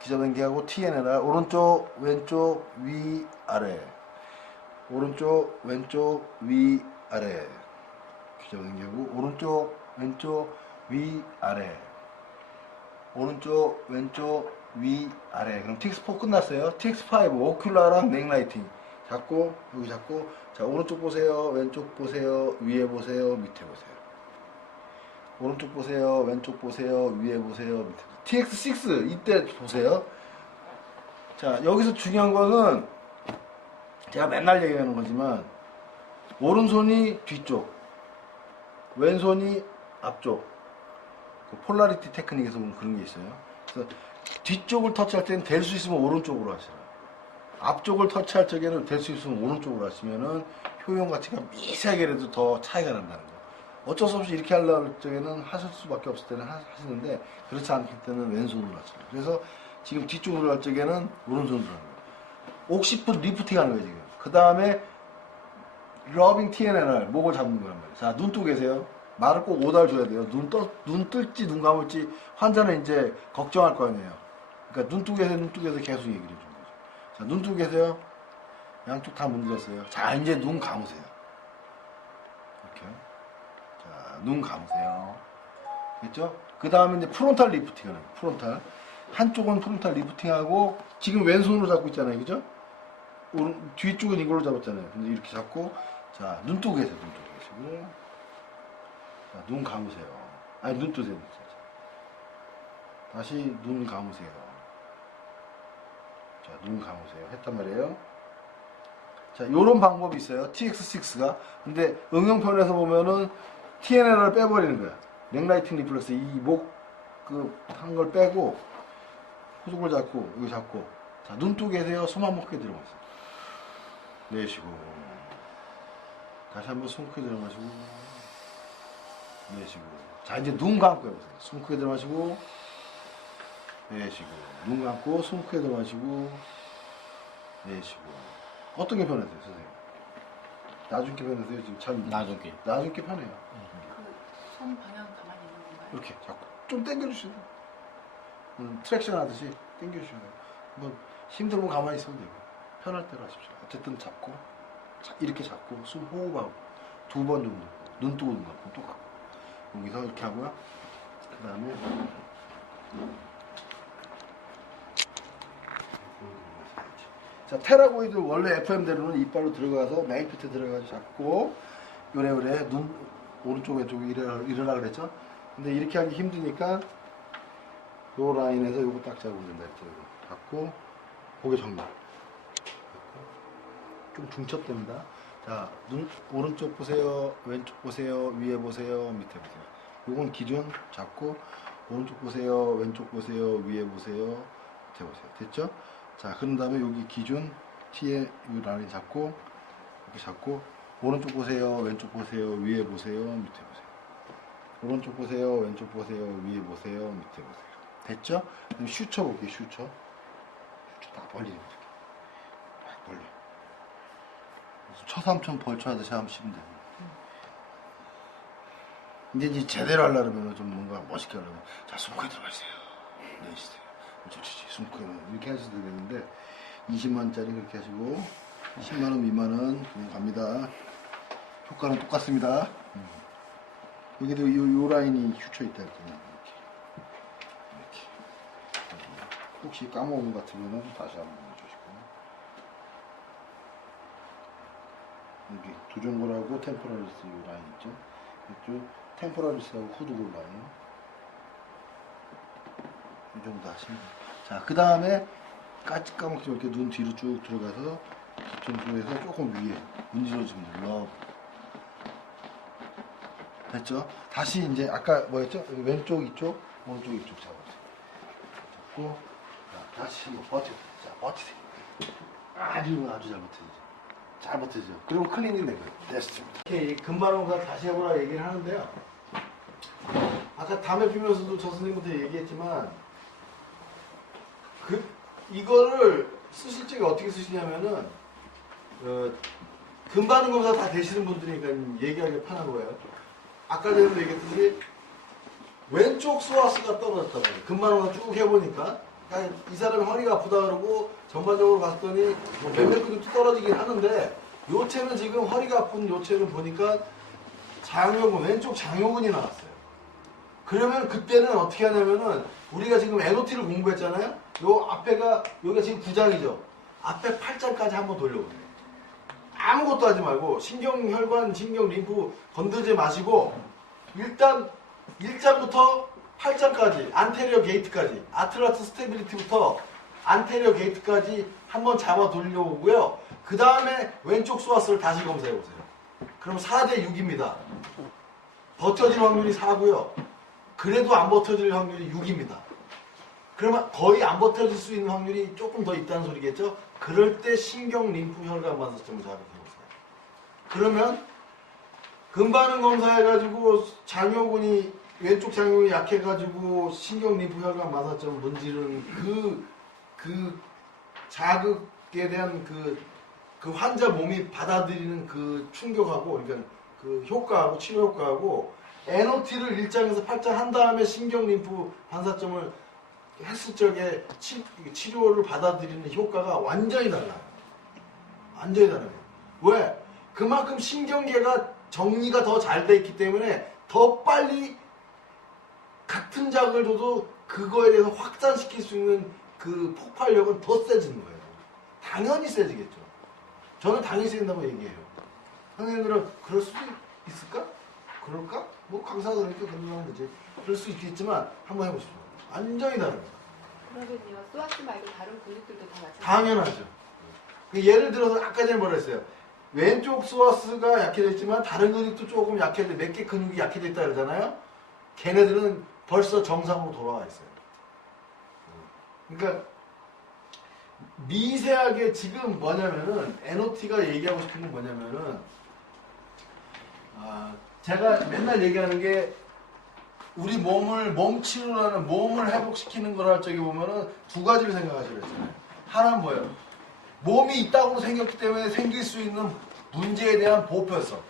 기자단기하고 TNLR 오른쪽 왼쪽 위 아래 오른쪽 왼쪽 위 아래 기자단기하고 오른쪽 왼쪽 위 아래 오른쪽 왼쪽 위 아래. 그럼 TX4 끝났어요. TX5 오큘라랑 넥라이팅 잡고 여기 잡고 자, 오른쪽 보세요 왼쪽 보세요 위에 보세요 밑에 보세요 오른쪽 보세요 왼쪽 보세요 위에 보세요 밑에 보세요. TX6 이때 보세요. 자, 여기서 중요한 거는 제가 맨날 얘기하는 거지만 오른손이 뒤쪽 왼손이 앞쪽 그 폴라리티 테크닉에서 보면 그런 게 있어요. 그래서 뒤쪽을 터치할 때는 될 수 있으면 오른쪽으로 하시라. 앞쪽을 터치할 적에는 될 수 있으면 오른쪽으로 하시면은 효용 가치가 미세하게라도 더 차이가 난다는 거. 어쩔 수 없이 이렇게 하려고 적에는 하실 수밖에 없을 때는 하시는데 그렇지 않을 때는 왼손으로 하시라. 그래서 지금 뒤쪽으로 할 적에는 오른손으로 하는 거예요. 옥시풋 리프팅 하는 거예요 지금. 그 다음에 러빙 TNLR 목을 잡는 거란 말이에요. 자, 눈 뜨고 계세요. 말을 꼭 오달 줘야 돼요. 눈 뜰지 눈 감을지 환자는 이제 걱정할 거 아니에요. 그러니까 눈 뜨고 계세요. 눈 뜨고 계세요. 계속 얘기를 해주는 거죠. 자, 눈 뜨고 계세요. 양쪽 다 문들었어요. 자, 이제 눈 감으세요. 이렇게. 자, 눈 감으세요. 됐죠? 그 다음에 이제 프론탈 리프팅을 해요. 프론탈. 한쪽은 프론탈 리프팅하고 지금 왼손으로 잡고 있잖아요. 그죠? 뒤쪽은 이걸로 잡았잖아요. 근데 이렇게 잡고 자, 눈 뜨고 계세요. 눈 뜨고 계시고 자, 눈 감으세요. 아니, 눈 뜨세요. 다시 눈 감으세요. 자, 눈 감으세요. 했단 말이에요. 자, 요런 방법이 있어요. TX6가. 근데 응용편에서 보면은 TNL을 빼버리는 거야. 넥라이팅 리플렉스 이 목 한 걸 빼고 후속을 잡고 이거 잡고 자, 눈 뜨고 계세요. 숨 한 번 크게 들어가세요. 내쉬고 다시 한번 숨 크게 들어마시고 내쉬고 자, 이제 눈 감고 해보세요. 숨 크게 들어마시고 내쉬고 눈 감고 숨 크게 들어마시고 내쉬고 어떤 게 편하세요 선생님? 나중게 편하세요? 지금 참 나중게 편해요. 그 손 방향 가만히 있는 건가요? 이렇게 자꾸 좀 당겨주시죠. 트랙션 하듯이 당겨주셔야 돼요. 뭐 힘들면 가만히 있으면 되고 편할 대로 하십시오. 어쨌든 잡고 이렇게 잡고 숨 호흡하고 2번 정도 눈 뜨고 눈 감고 또 가고 여기서 이렇게 하고요. 그 다음에 자, 테라고이드 원래 FM대로는 이빨로 들어가서 메인 피트 들어가서 잡고 요래 눈 오른쪽 왼쪽에 이래라 그랬죠. 근데 이렇게 하기 힘드니까 요 라인에서 요거 딱 잡으면 된다 했죠. 잡고 고개 정면 좀 중첩됩니다. 자, 눈 오른쪽 보세요, 왼쪽 보세요, 위에 보세요, 밑에 보세요. 요건 기준 잡고 오른쪽 보세요, 왼쪽 보세요, 위에 보세요, 밑에 보세요. 됐죠? 자, 그런 다음에 여기 기준 T에 이 라인 잡고 이렇게 잡고 오른쪽 보세요, 왼쪽 보세요, 위에 보세요, 밑에 보세요. 오른쪽 보세요, 왼쪽 보세요, 위에 보세요, 밑에 보세요. 됐죠? 그럼 슈처 볼게요. 슈처 다 벌리는 거죠. 딱 벌려. 처삼촌 벌초하듯이 하면 쉽는데 이제 제대로 하려면 좀 뭔가 멋있게 하려면 자, 숨 크게 들어가세요. 내쉬세요. 좋지. 숨 크게 이렇게 하셔도 되는데 20만짜리 그렇게 하시고 10만원 미만은 그냥 갑니다. 효과는 똑같습니다. 여기도 요 라인이 휘쳐 있다 했잖아요. 이렇게. 혹시 까먹은 것 같으면 다시 한번 해주시고 여기 두종골하고 템포라리스 라인 있죠. 이쪽 템포라리스하고 후두골 라인 이 정도 하시면 돼요. 자, 그 다음에 까먹지 이렇게 눈 뒤로 쭉 들어가서 뒤통수에서 조금 위에 문지로 좀 눌러. 됐죠? 다시 이제 아까 뭐였죠? 왼쪽 이쪽, 오른쪽 이쪽 잡고 다시 버텨. 자, 버티세요. 아주 잘 버텨야죠. 잘 버텨죠. 그리고 클리닝 되고요. 됐습니다. 이렇게 금반원과 다시 해보라 얘기를 하는데요. 아까 담배 피면서도 저 선생님한테 얘기했지만 이거를 쓰실 적에 어떻게 쓰시냐면은 금반응 검사 다 되시는 분들이니까 얘기하기 편한 거예요. 아까 전에 얘기했듯이 왼쪽 소아스가 떨어졌단 말이에요. 금반응을 쭉 해보니까 그러니까 이 사람이 허리가 아프다 그러고 전반적으로 봤더니 뭐 몇몇 근육도 떨어지긴 하는데 요체는 지금 허리가 아픈 요체는 보니까 장요근, 왼쪽 장요근이 나왔어요. 그러면 그때는 어떻게 하냐면은 우리가 지금 NOT를 공부했잖아요. 요 앞에가 여기가 지금 9장이죠. 앞에 8장까지 한번 돌려보세요. 아무것도 하지 말고 신경, 혈관, 신경, 림프 건드지 마시고 일단 1장부터 8장까지 안테리어 게이트까지 아틀라스 스테빌리티부터 안테리어 게이트까지 한번 잡아 돌려오고요. 그 다음에 왼쪽 소아스를 다시 검사해보세요. 그럼 4대 6입니다. 버텨질 확률이 4고요. 그래도 안 버텨질 확률이 6입니다. 그러면 거의 안 버텨질 수 있는 확률이 조금 더 있다는 소리겠죠? 그럴 때 신경, 림프, 혈관 반사점을 자극해보세요. 그러면 금반응 검사해가지고 장요근이 왼쪽 장요근이 약해가지고 신경, 림프, 혈관 반사점을 문지르는 그 자극에 대한 그 환자 몸이 받아들이는 그 충격하고 그러니까 그 효과하고 치료 효과하고 NOT를 1장에서 8장 한 다음에 신경, 림프 반사점을 했을 적에 치료를 받아들이는 효과가 완전히 달라요. 완전히 달라요. 왜? 그만큼 신경계가 정리가 더 잘 돼 있기 때문에 더 빨리 같은 자극을 줘도 그거에 대해서 확산시킬 수 있는 그 폭발력은 더 세지는 거예요. 당연히 세지겠죠. 저는 당연히 세진다고 얘기해요. 선생님들은 그럴 수도 있을까? 그럴까? 뭐 강사가 그러니까 그런 거지. 그럴 수 있겠지만 한번 해보십시오. 완전히 다릅니다. 그러면요, 소아스 말고 다른 근육들도 다 마찬가지예요? 당연하죠. 예를 들어서 아까 전에 뭐라 했어요? 왼쪽 소아스가 약해졌지만 다른 근육도 조금 약해져, 몇 개 근육이 약해졌다 그러잖아요? 걔네들은 벌써 정상으로 돌아와 있어요. 그러니까 미세하게 지금 뭐냐면은 NOT가 얘기하고 싶은 건 뭐냐면은 제가 맨날 얘기하는 게 우리 몸 치료라는 몸을 회복시키는 걸 할 적에 보면은 두 가지를 생각하시려 했잖아요. 하나는 뭐예요? 몸이 있다고 생겼기 때문에 생길 수 있는 문제에 대한 보편성.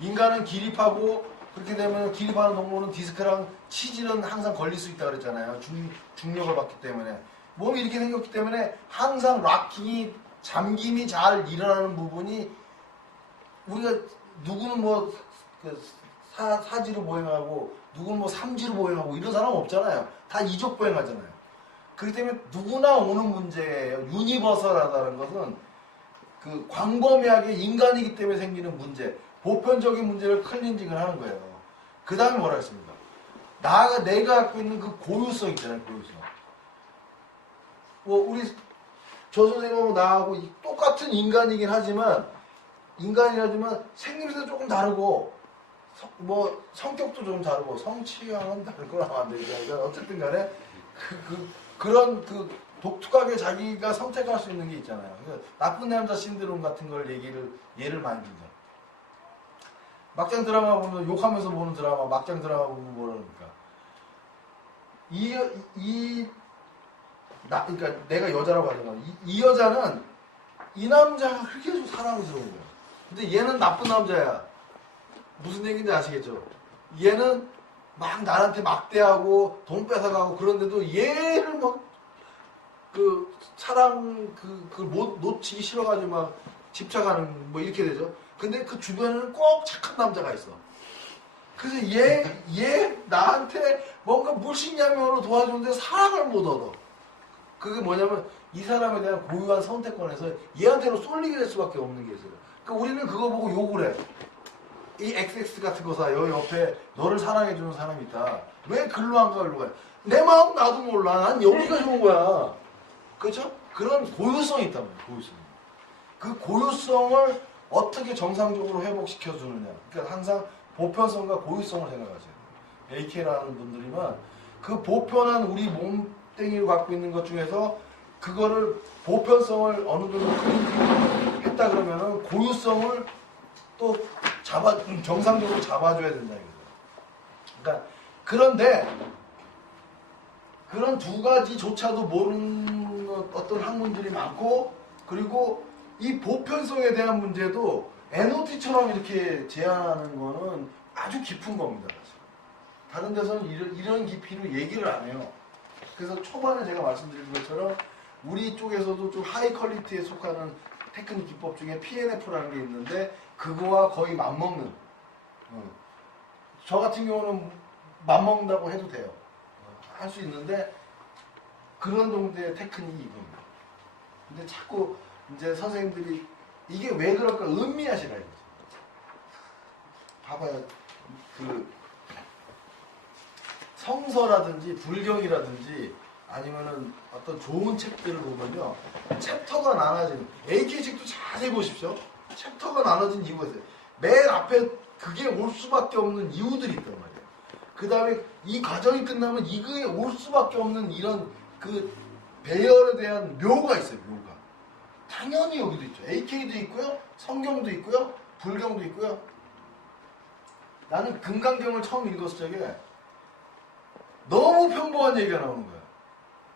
인간은 기립하고 그렇게 되면 기립하는 동물은 디스크랑 치질은 항상 걸릴 수 있다고 그랬잖아요. 중력을 받기 때문에. 몸이 이렇게 생겼기 때문에 항상 락킹이 잠김이 잘 일어나는 부분이 우리가 누구는 뭐 사지로 보행하고 누구는 뭐 삼지로 보행하고 이런 사람 없잖아요. 다 이족 보행하잖아요. 그렇기 때문에 누구나 오는 문제예요. 유니버설하다는 것은 그 광범위하게 인간이기 때문에 생기는 문제, 보편적인 문제를 클렌징을 하는 거예요. 그 다음에 뭐라 했습니까? 내가 갖고 있는 그 고유성 있잖아요. 고유성. 뭐 우리 저 선생님하고 나하고 똑같은 인간이긴 하지만 생김새도 조금 다르고 뭐 성격도 좀 다르고 성취향은 다른 거라고 안 되니까 어쨌든 간에 그런 독특하게 자기가 선택할 수 있는 게 있잖아요. 나쁜 남자 신드롬 같은 걸 예를 많이 들죠. 막장 드라마 보면 욕하면서 보는 드라마, 막장 드라마 보면 뭐라니까. 그러니까 내가 여자라고 하잖아. 이 여자는 이 남자가 그렇게 좀 사랑스러운 거야. 근데 얘는 나쁜 남자야. 무슨 얘기인지 아시겠죠? 얘는 막 나한테 막대하고 돈 뺏어가고 그런데도 얘를 막 사랑 못 놓치기 싫어가지고 막 집착하는 뭐 이렇게 되죠. 근데 그 주변에는 꼭 착한 남자가 있어. 그래서 얘 나한테 뭔가 물심양면으로 도와주는데 사랑을 못 얻어. 그게 뭐냐면 이 사람에 대한 고유한 선택권에서 얘한테로 쏠리게 될 수밖에 없는 게 있어요. 그러니까 우리는 그거 보고 욕을 해. 이 XX 같은 거사 여기 옆에 너를 사랑해주는 사람이 있다. 왜 글로 안 가, 글로 가? 내 마음 나도 몰라. 난 여기가 좋은 거야. 그렇죠? 그런 고유성이 있단 말이에요. 고유성. 그 고유성을 어떻게 정상적으로 회복시켜 주느냐. 그러니까 항상 보편성과 고유성을 생각하셔야 돼요. AK라는 분들이면 그 보편한 우리 몸뚱이로 갖고 있는 것 중에서 그거를 보편성을 어느 정도 했다 그러면은 고유성을 또 정상적으로 잡아줘야 된다 이거죠. 그러니까 그런데 그런 두 가지조차도 모르는 어떤 학문들이 많고, 그리고 이 보편성에 대한 문제도 NOT처럼 이렇게 제안하는 거는 아주 깊은 겁니다. 사실. 다른 데서는 이런 깊이로 얘기를 안 해요. 그래서 초반에 제가 말씀드린 것처럼 우리 쪽에서도 좀 하이 퀄리티에 속하는 테크닉 기법 중에 PNF라는 게 있는데 그거와 거의 맞먹는, 저 같은 경우는 맞먹는다고 해도 돼요. 할 수 있는데 그런 정도의 테크닉이 이겁니다. 근데 자꾸 이제 선생님들이 이게 왜 그럴까 음미하시라 이거죠. 봐봐요. 그 성서라든지 불경이라든지 아니면은 어떤 좋은 책들을 보면요, 챕터가 나눠지는, AK 책도 자세히 보십시오. 챕터가 나눠진 이유가 있어요. 맨 앞에 그게 올 수밖에 없는 이유들이 있단 말이에요. 그 다음에 이 과정이 끝나면 이거에 올 수밖에 없는 이런 그 배열에 대한 묘가 있어요. 묘가. 당연히 여기도 있죠. AK도 있고요, 성경도 있고요, 불경도 있고요. 나는 금강경을 처음 읽었을 적에 너무 평범한 얘기가 나오는 거야.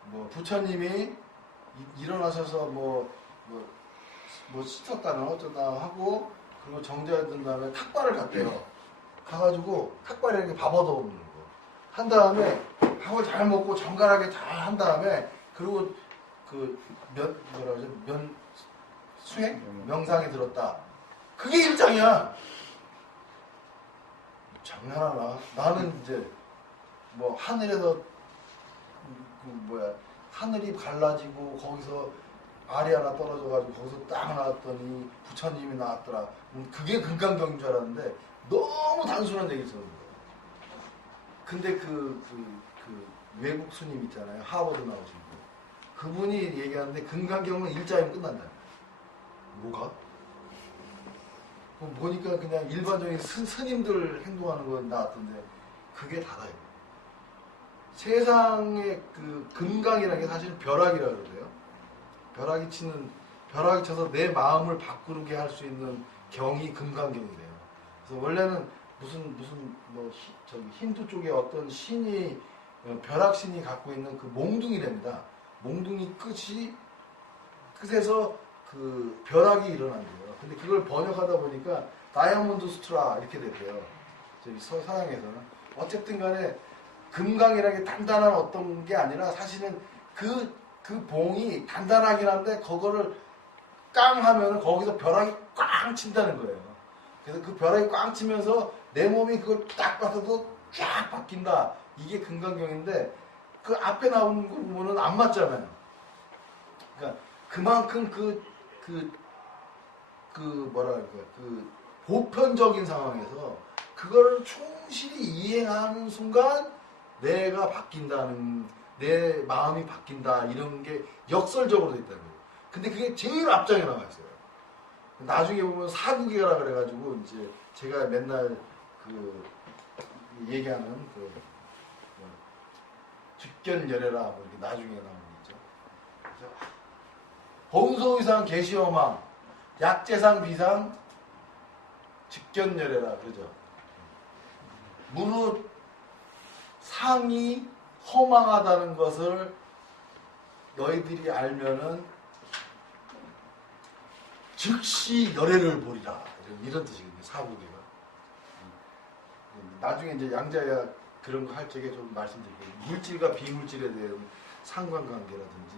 뭐 부처님이 일어나셔서 뭐 씻었다나 어쩌다 하고, 그리고 정제해 든 다음에 탁발을 갔대요. 가가지고 탁발에 이렇게 밥 얻어 먹는 거 한 다음에 밥을 잘 먹고 정갈하게 잘 한 다음에, 그리고 그 수행? 명상에 들었다. 그게 일장이야. 장난하나? 나는 이제 뭐 하늘에서 하늘이 갈라지고 거기서 알이 하나 떨어져가지고 거기서 딱 나왔더니 부처님이 나왔더라. 그게 금강경인 줄 알았는데 너무 단순한 얘기 있었는 거예요. 근데 그 외국 스님 있잖아요. 하버드 나오신 분. 그분이 얘기하는데 금강경은 일자이면 끝난다. 뭐가? 보니까 그냥 일반적인 스님들 행동하는 건 나왔던데 그게 다다. 세상의 그 금강이라는 게 사실은 벼락이라고 그러대요. 벼락이 쳐서 내 마음을 바꾸게 할 수 있는 경이 금강경이래요. 그래서 원래는 무슨 힌두 쪽에 어떤 신이, 벼락신이 갖고 있는 그 몽둥이랍니다. 몽둥이 끝에서 그 벼락이 일어난대요. 근데 그걸 번역하다 보니까 다이아몬드 스트라 이렇게 됐대요. 저기 서양에서는. 어쨌든 간에 금강이라는 게 단단한 어떤 게 아니라 사실은 그 봉이 단단하긴 한데 그거를 깡 하면 거기서 벼락이 꽝 친다는 거예요. 그래서 그 벼락이 꽝 치면서 내 몸이 그걸 딱 봐서도 쫙 바뀐다. 이게 금강경인데 그 앞에 나오는 거 보면은 안 맞잖아요. 그러니까 그만큼 그 보편적인 상황에서 그거를 충실히 이행하는 순간 내가 바뀐다는, 내 마음이 바뀐다, 이런 게 역설적으로 돼 있다는 거예요. 근데 그게 제일 앞장에 나와 있어요. 나중에 보면 사국이라 그래가지고 이제 제가 맨날 얘기하는 직견열애라 뭐 이렇게 나중에 나오는 게 있죠. 그래서 범소이상 계시어망 약재상 비상 직견열애라 그러죠. 무릇 상이 허망하다는 것을 너희들이 알면은 즉시 열애를 보리라, 이런 뜻이거든요. 사국이가. 나중에 이제 양자야 그런 거 할 적에 좀 말씀드릴게요. 물질과 비물질에 대한 상관관계라든지,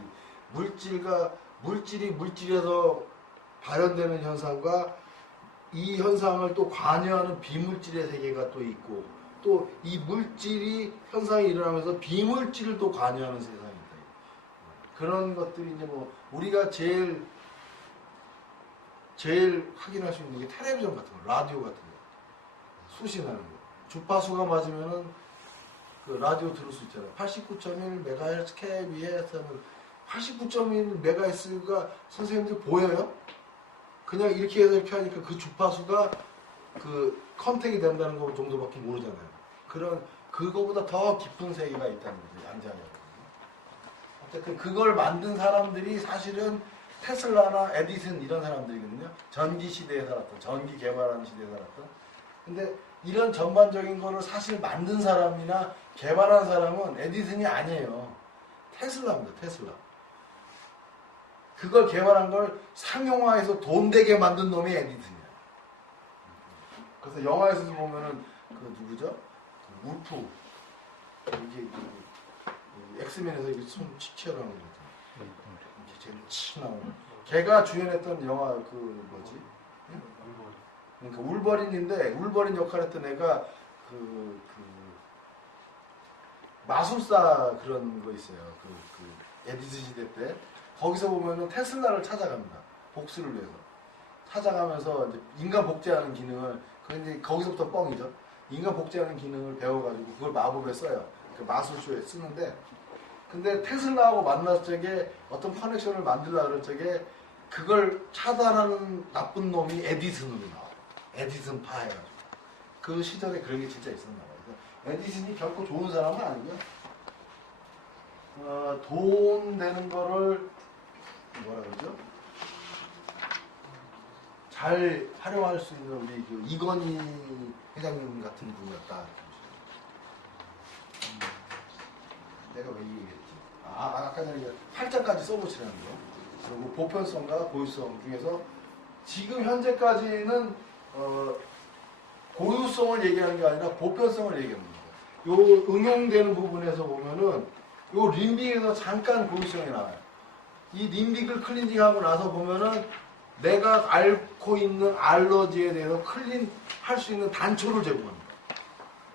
물질이 물질에서 발현되는 현상과 이 현상을 또 관여하는 비물질의 세계가 또 있고, 또 이 물질이 현상이 일어나면서 비물질을 또 관여하는 세상이 있다. 그런 것들이 이제 뭐 우리가 제일 확인할 수 있는 게 텔레비전 같은 거, 라디오 같은 거, 수신하는 거. 주파수가 맞으면은 그 라디오 들을 수 있잖아요. 89.1MHz KBS 하면 89.1 메가헤르츠가 선생님들 보여요? 그냥 이렇게 해서 이렇게 하니까 그 주파수가 그 컨택이 된다는 거 정도밖에 모르잖아요. 그거보다 더 깊은 세계가 있다는 거죠. 양자에. 어쨌든 그걸 만든 사람들이 사실은 테슬라나 에디슨 이런 사람들이거든요. 전기 시대에 살았던, 전기 개발하는 시대에 살았던. 근데 이런 전반적인 거를 사실 만든 사람이나 개발한 사람은 에디슨이 아니에요. 테슬라입니다. 테슬라. 그걸 개발한 걸 상용화해서 돈 되게 만든 놈이 에디슨이야. 그래서 영화에서도 보면은 그 누구죠? 그 울프. 이게 엑스맨에서 이게 손 치치어라는 거 같아요. 이게 제일 치 나오는. 걔가 주연했던 영화 그 뭐지? 그러니까 울버린인데 울버린 역할했던 애가 그 마술사 그런 거 있어요. 그 에디슨 시대 때 거기서 보면은 테슬라를 찾아갑니다. 복수를 위해서 찾아가면서 이제 인간 복제하는 기능을 그 이제 거기서부터 뻥이죠. 인간 복제하는 기능을 배워가지고 그걸 마법에 써요. 그 마술쇼에 쓰는데 근데 테슬라하고 만났을 적에 어떤 커넥션을 만들려고 그럴 적에 그걸 차단하는 나쁜 놈이 에디슨으로 나와요. 에디슨 파 해가지고. 그 시절에 그런 게 진짜 있었나 봐요. 에디슨이 결코 좋은 사람은 아니고요. 돈 되는 거를 뭐라 그러죠? 잘 활용할 수 있는 우리 그 이건희 회장님 같은 분이었다. 내가 왜 이 얘기했지? 아까 전에 8장까지 써보시라는 거. 그리고 보편성과 고유성 중에서 지금 현재까지는 고유성을 얘기하는 게 아니라 보편성을 얘기합니다. 요 응용되는 부분에서 보면은 요 림빅에서 잠깐 고유성이 나와요. 이 림빅을 클린징하고 나서 보면은 내가 앓고 있는 알러지에 대해서 클린할 수 있는 단초를 제공합니다.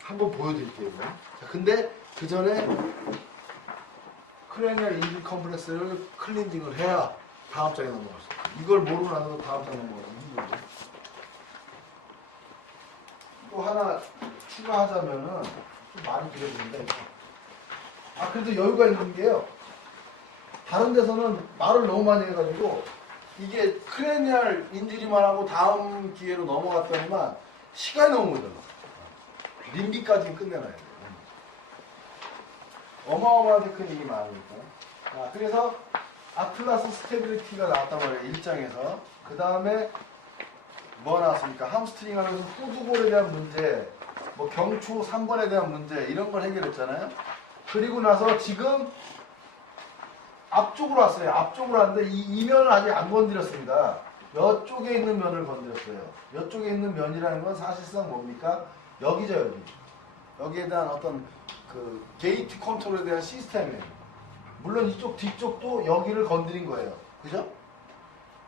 한번 보여드릴게요. 자, 근데 그 전에 크레니얼 인지 컴플렉스를 클린징을 해야 다음 장에 넘어갈 수 있어요. 이걸 모르고 나서 다음 장에 넘어가면 힘들죠. 또 하나 추가하자면은 좀 많이 길어지는데 그래도 여유가 있는 게요. 다른 데서는 말을 너무 많이 해가지고 이게 크레니얼 인지리만 하고 다음 기회로 넘어갔더니만 시간이 너무 걸려. 림비까지 끝내놔야 돼요. 어마어마한 테크닉이 많으니까. 그래서 아틀라스 스테빌리티가 나왔단 말이에요. 1장에서. 그 다음에 뭐 나왔습니까? 함스트링 하면서 후두골에 대한 문제, 뭐 경추 3번에 대한 문제 이런 걸 해결했잖아요. 그리고 나서 지금 앞쪽으로 왔어요. 앞쪽으로 왔는데 이 면을 아직 안 건드렸습니다. 이쪽에 있는 면을 건드렸어요. 이쪽에 있는 면이라는 건 사실상 뭡니까? 여기죠, 여기. 여기에 대한 어떤 그 게이트 컨트롤에 대한 시스템이에요. 물론 이쪽 뒤쪽도 여기를 건드린 거예요. 그죠?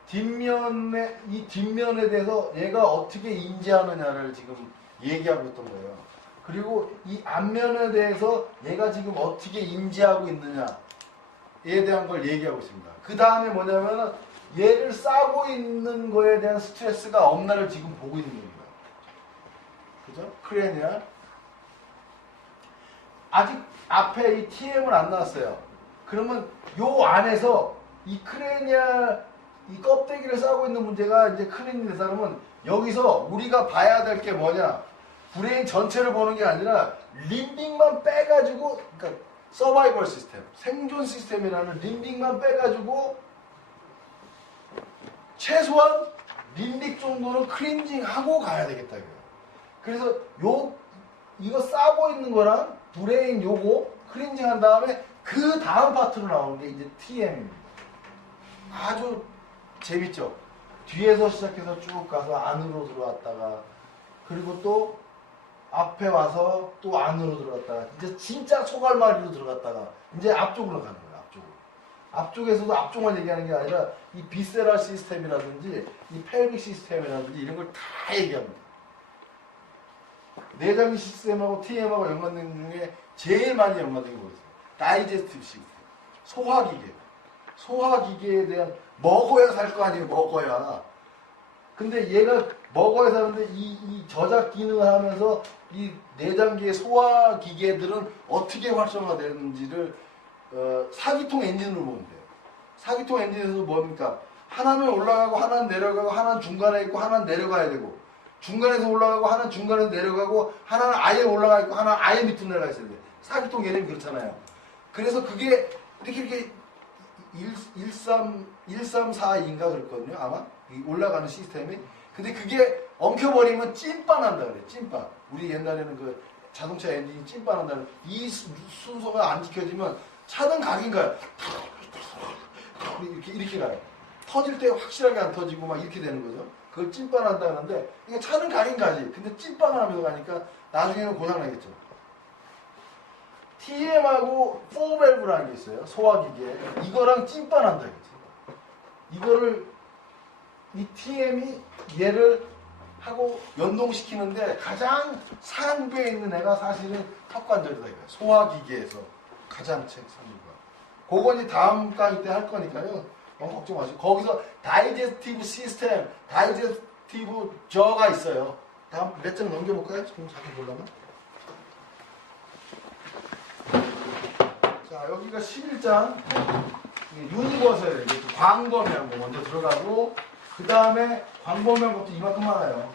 이 뒷면에 대해서 얘가 어떻게 인지하느냐를 지금 얘기하고 있던 거예요. 그리고 이 앞면에 대해서 얘가 지금 어떻게 인지하고 있느냐에 대한 걸 얘기하고 있습니다. 그 다음에 뭐냐면은 얘를 싸고 있는 거에 대한 스트레스가 없나를 지금 보고 있는 겁니다. 그죠? 크레니얼. 아직 앞에 이 TM은 안 나왔어요. 그러면 요 안에서 이 크레니얼 이 껍데기를 싸고 있는 문제가 이제 클린이 되다 그러면 여기서 우리가 봐야 될 게 뭐냐? 브레인 전체를 보는 게 아니라 림빅만 빼가지고 그러니까 서바이벌 시스템, 생존 시스템이라는 림빅만 빼가지고 최소한 림빅 정도는 클린징하고 가야 되겠다 이거예요. 그래서 이거 싸고 있는 거랑 브레인 요거 클린징한 다음에 그 다음 파트로 나오는 게 이제 TM입니다. 아주 재밌죠? 뒤에서 시작해서 쭉 가서 안으로 들어왔다가 그리고 또 앞에 와서 또 안으로 들어갔다가 이제 진짜 소갈마리로 들어갔다가 이제 앞쪽으로 가는 거예요. 앞쪽으로. 앞쪽에서도 앞쪽만 얘기하는 게 아니라 이 비세랄 시스템이라든지 이 펠빅 시스템이라든지 이런 걸 다 얘기합니다. 내장기 시스템하고 TM하고 연관된 중에 제일 많이 연관된 게 뭐였어요? 다이제스티브 시스템. 소화기계. 소화기계에 대한 먹어야 살 거 아니에요. 먹어야. 근데 얘가 먹어야 사는데 이 저작 기능을 하면서 이 내장기의 소화기계들은 어떻게 활성화되는지를 사기통 엔진으로 보면 돼요. 4기통 엔진에서 뭡니까? 하나는 올라가고 하나는 내려가고 하나는 중간에 있고 하나는 내려가야 되고 중간에서 올라가고 하나는 중간에서 내려가고 하나는 아예 올라가 있고 하나는 아예 밑으로 내려가 있어야 돼. 4기통 개념이 그렇잖아요. 그래서 그게 이렇게 1342인가 그랬거든요. 아마 이 올라가는 시스템이. 근데 그게 엉켜버리면 찐빠난다 그래. 찐빠. 우리 옛날에는 그 자동차 엔진이 찐빠난다 그래. 이 순서가 안 지켜지면 차는 각인가요? 이렇게 가요. 터질 때 확실하게 안 터지고 막 이렇게 되는 거죠. 그걸 찐빠난다 하는데 이게 차는 가긴 가지. 근데 찐빠가 나면서 가니까 나중에는 고장나겠죠. TM하고 4밸브라는 게 있어요. 소화기계. 이거랑 찐빠난다 이거지. 이거를 이 TM이 얘를 하고 연동시키는데 가장 상부에 있는 애가 사실은 턱관절이다 이거야. 소화기계에서 가장 상부가. 그건 이제 다음 강의 때 할 거니까요. 너무 걱정 마시고. 거기서 다이제스티브 시스템, 다이제스티브 저가 있어요. 다음 몇 장 넘겨볼까요? 지금 잠깐 보려면. 자, 여기가 11장. 유니버설, 광범위한 거 먼저 들어가고, 그 다음에 광범위한 것도 이만큼 많아요.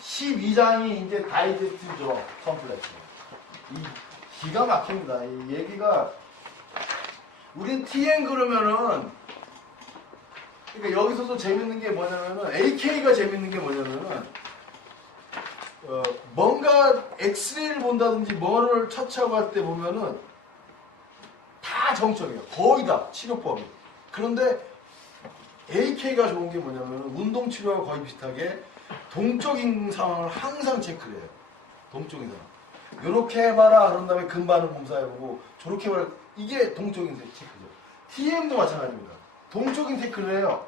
12장이 이제 다이제스티브 저 컴플렉스. 이 기가 막힙니다. 이 얘기가 우린 TN 그러면은 그러니까 여기서도 재밌는 게 뭐냐면은 AK가 재밌는 게 뭐냐면은 뭔가 엑스레이를 본다든지 뭐를 처치하고 할 때 보면은 다 정적이에요. 거의 다 치료법이. 그런데 AK가 좋은 게 뭐냐면은 운동 치료와 거의 비슷하게 동적인 상황을 항상 체크를 해요. 동적인 상황. 요렇게 해봐라 그런 다음에 근반응 검사해보고 저렇게 해봐라. 이게 동적인 체크죠. TM도 마찬가지입니다. 동적인 체크를 해요.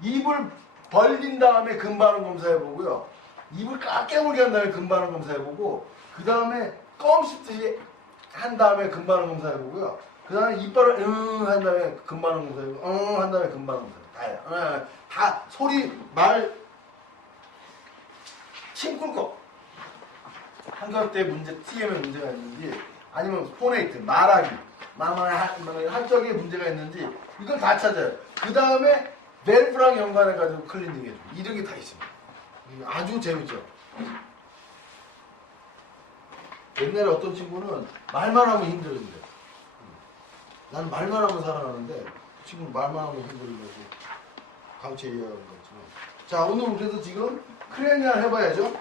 입을 벌린 다음에 근반응 검사해보고요. 입을 깨물게 한 다음에 근반응 검사해보고 그 다음에 껌 씹듯이 한 다음에 근반응 검사해보고요. 그 다음에 이빨을 한 다음에 근반응 검사해보고 한 다음에 근반응 검사해보고 다예요. 다 소리, 말, 침 꿀꺽 한가할 때 문제, TM에 문제가 있는지 아니면 포네이트, 말하기 할 적에 문제가 있는지 이걸 다 찾아요. 그 다음에 밸브랑 연관해가지고 클리닝 해줘. 이런 게 다 있습니다. 아주 재밌죠. 옛날에 어떤 친구는 말만 하면 힘들던데 나는 말만 하면 살아나는데 지금 말만 하면 힘들다고 강체 이해하는 거지만 자 오늘 그래서 지금 크레니얼 해봐야죠.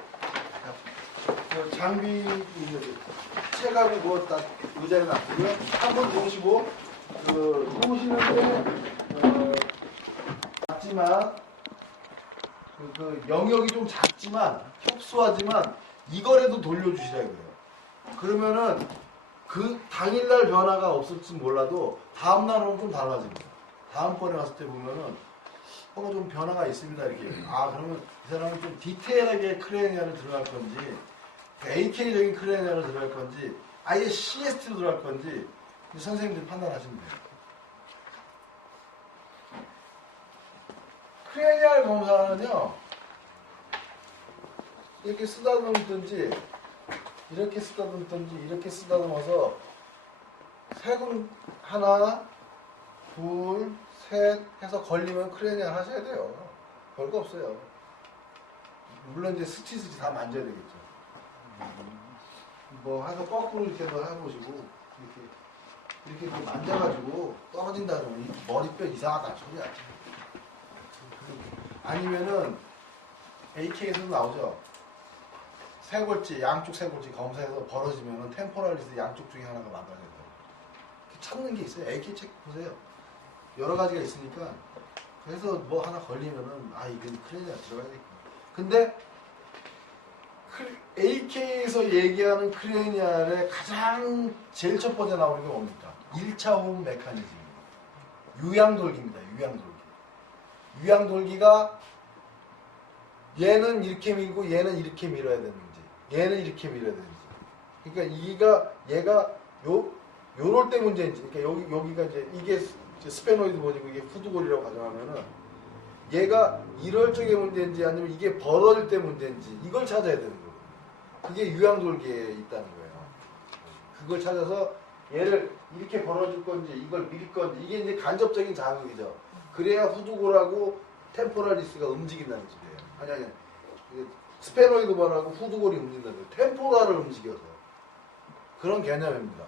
그 장비 체감이 뭐 딱 의자에 놨고요. 한번 누우시고 누우시는데 작지만 그 영역이 좀 작지만 협소하지만 이거라도 돌려주시라 이거예요. 그러면은 그 당일날 변화가 없을지 몰라도 다음날은 좀 달라집니다. 다음번에 왔을 때 보면은 뭔가 좀 변화가 있습니다 이렇게. 그러면 이 사람은 좀 디테일하게 크레니아를 들어갈 건지 AK적인 크레니아를 들어갈 건지 아예 CST로 들어갈 건지 선생님들이 판단하시면 돼요. 크레니얼 검사는요 이렇게 쓰다듬든지 이렇게 쓰다듬든지 이렇게 쓰다듬어서 세군 하나 둘 셋 해서 걸리면 크레니얼 하셔야 돼요. 별거 없어요. 물론 이제 스치스치 다 만져야 되겠죠. 뭐 해서 거꾸로 이렇게도 해보시고 이렇게 만져가지고 떨어진다 그러면 머리뼈 이상하다 소리야. 아니면은 AK에서도 나오죠. 쇄골지 양쪽 쇄골지 검사해서 벌어지면은 템포럴리스 양쪽 중에 하나가 망가진다. 찾는 게 있어요. AK 책 보세요. 여러 가지가 있으니까 그래서 뭐 하나 걸리면은 이건 크레니아 들어가야겠구나. 근데 AK에서 얘기하는 크레니아의 가장 제일 첫 번째 나오는 게 뭡니까? 1차 호흡 메커니즘입니다. 유양돌기입니다. 유양돌기가 얘는 이렇게 밀고 얘는 이렇게 밀어야 되는지 얘는 이렇게 밀어야 되는지 그러니까 얘가 요럴 때 문제인지 그러니까 여기가 이제 이게 스페노이드 본이고 이게 후두골이라고 가정하면은 얘가 이럴 적에 문제인지 아니면 이게 벌어질 때 문제인지 이걸 찾아야 되는 거예요. 그게 유양돌기에 있다는 거예요. 그걸 찾아서 얘를 이렇게 걸어줄 건지 이걸 밀 건지 이게 이제 간접적인 자극이죠. 그래야 후두골하고 템포랄리스가 움직인다는 소리예요. 아니 이게 스페노이드 번하고 후두골이 움직인다는 거예요. 템포랄을 움직여서 그런 개념입니다.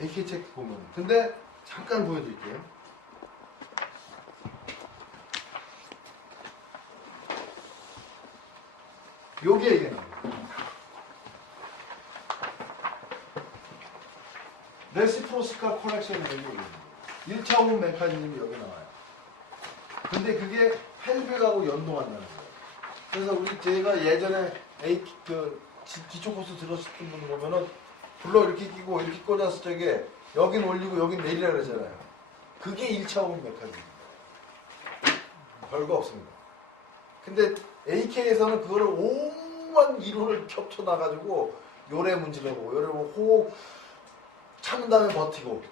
AK 책 보면. 근데 잠깐 보여드릴게요. 요게 이게 나와요. 레시프로시컬 커넥션이 여기 1차 호흡 메커니즘이 여기 나와요. 근데 그게 펠빅하고 연동한다는 거예요. 그래서 제가 예전에 기초 코스 들었던 분 보면은 불러 이렇게 끼고 이렇게 꽂았을 적에 여긴 올리고 여긴 내리라 그러잖아요. 그게 1차 호흡 메커니즘. 별거 없습니다. 근데 AK에서는 그거를 오만 이론을 겹쳐놔가지고 요래 문질러보고 요래 보고 호흡 참은 다음에 버티고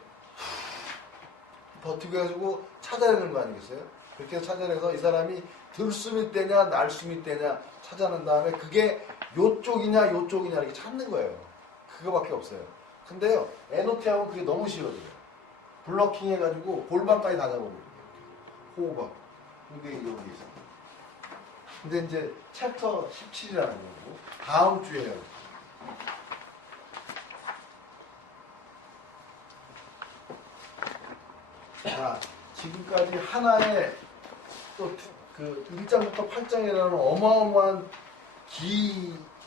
해가지고 찾아내는 거 아니겠어요? 그렇게 해서 찾아내서 이 사람이 들숨이 떼냐 날숨이 떼냐 찾아낸 다음에 그게 요쪽이냐 이렇게 찾는 거예요. 그거밖에 없어요. 근데요 NOT하고 그게 너무 쉬워져요. 블러킹 해가지고 골반까지 다 잡아버려요. 호흡하고 이게 여기 있어요. 근데 이제 챕터 17이라는 거고 다음 주에 해요. 자, 지금까지 하나의 또 그 1장부터 8장이라는 어마어마한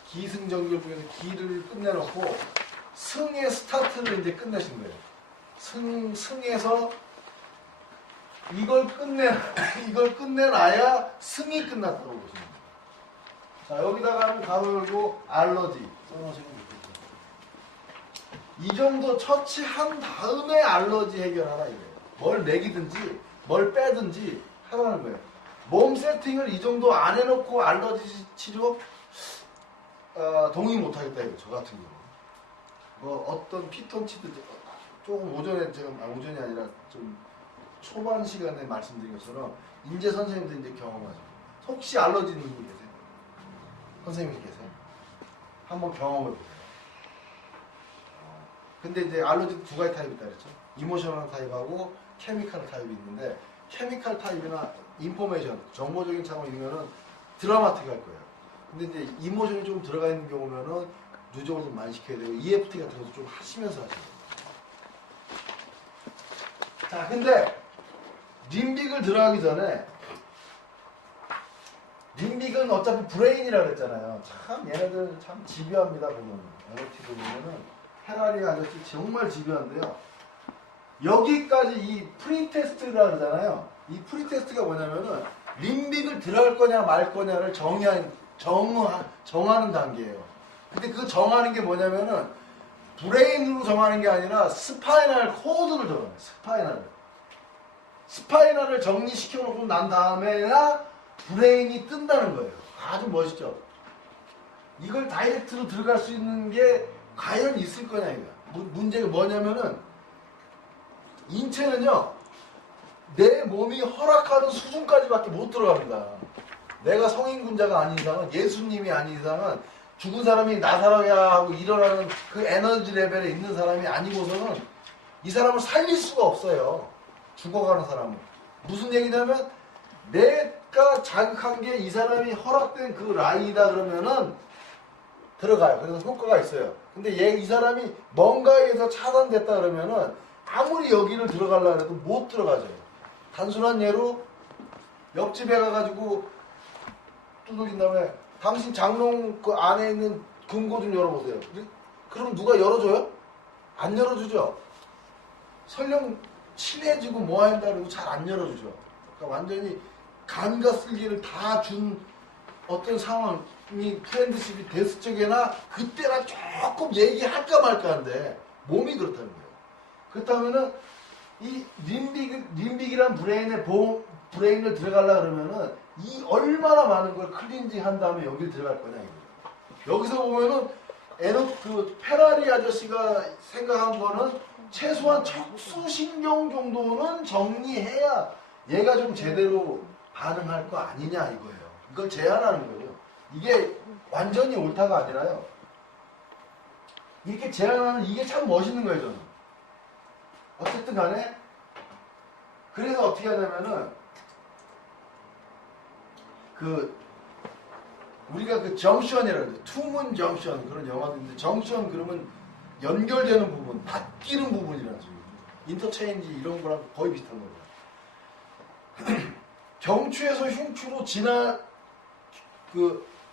기승전결 중에서 기를 끝내놓고 승의 스타트를 이제 끝내신 거예요. 승에서 이걸 끝내놔야 승이 끝났다고 보시면 돼요. 자, 여기다가는 가로 열고 알러지 써놓으시면 좋겠죠. 이 정도 처치한 다음에 알러지 해결하라 이거예요. 뭘 내기든지 뭘 빼든지 하라는 거예요. 몸 세팅을 이 정도 안 해놓고 알러지 치료 동의 못하겠다 이거 저 같은 경우. 뭐 어떤 피톤치드 조금 오전에 제가 오전이 아니라 좀 초반 시간에 말씀드린 것처럼 인재 선생님들 이제 경험하죠. 혹시 알러지 있는 분 계세요? 선생님이 계세요? 한번 경험해 보세요. 근데 이제 알러지 두 가지 타입이 있다 그랬죠. 이모셔널 타입하고 케미컬 타입이 있는데 케미컬 타입이나 인포메이션, 정보적인 차원이면은 드라마틱할 거예요. 근데 이제 이모션이 좀 들어가 있는 경우면은 누적을 좀 많이 시켜야 되고 EFT 같은 것도 좀 하시면서 하셔야 돼요. 자, 근데 림빅을 들어가기 전에 림빅은 어차피 브레인이라 그랬잖아요. 참 얘네들 참 집요합니다. 보면 NLT 보면은 페라리 아저씨 정말 집요한데요. 여기까지 이 프리테스트라 그러잖아요. 이 프리테스트가 뭐냐면은 림빅을 들어갈 거냐 말 거냐를 정하는 단계예요. 근데 그 정하는 게 뭐냐면은 브레인으로 정하는 게 아니라 스파이널 코드를 정해요. 스파이널을 정리시켜 놓고 난 다음에야 브레인이 뜬다는 거예요. 아주 멋있죠. 이걸 다이렉트로 들어갈 수 있는 게 과연 있을 거냐 이거야. 문제가 뭐냐면은 인체는요 내 몸이 허락하는 수준까지밖에 못 들어갑니다. 내가 성인군자가 아닌 이상은, 예수님이 아닌 이상은, 죽은 사람이 나사로야 하고 일어나는 그 에너지 레벨에 있는 사람이 아니고서는 이 사람을 살릴 수가 없어요. 죽어가는 사람은. 무슨 얘기냐면 내가 자극한 게 이 사람이 허락된 그 라인이다 그러면은 들어가요. 그래서 효과가 있어요. 근데 이 사람이 뭔가에 의해서 차단됐다 그러면은 아무리 여기를 들어가려고 해도 못 들어가죠. 단순한 예로 옆집에 가가지고 두들긴 다음에 당신 장롱 그 안에 있는 금고 좀 열어보세요. 그럼 누가 열어줘요? 안 열어주죠. 설령 친해지고 뭐 한다 그러고 잘 안 열어주죠. 그러니까 완전히 간과 쓸기를 다 준 어떤 상황이 프렌드십이 됐을 적에나 그때나 조금 얘기할까 말까 한데 몸이 그렇다는 거예요. 그렇다면은 이 림빅이란 브레인을 들어가려고 그러면은 이 얼마나 많은 걸 클린징 한 다음에 여기를 들어갈 거냐 이거예요. 여기서 보면은 그 페라리 아저씨가 생각한 거는 최소한 척수신경 정도는 정리해야 얘가 좀 제대로 반응할 거 아니냐 이거예요. 이걸 제한하는 거예요. 이게 완전히 옳다가 아니라요. 이렇게 제안하는 이게 참 멋있는 거예요, 저는. 어쨌든 간에 그래서 어떻게 하냐면은 우리가 그 정션이라고 해요. 투문 정션 그런 영화도 있는데 정션 그러면 연결되는 부분, 바뀌는 부분이라죠. 인터체인지 이런 거랑 거의 비슷한 거예요. 경추에서 흉추로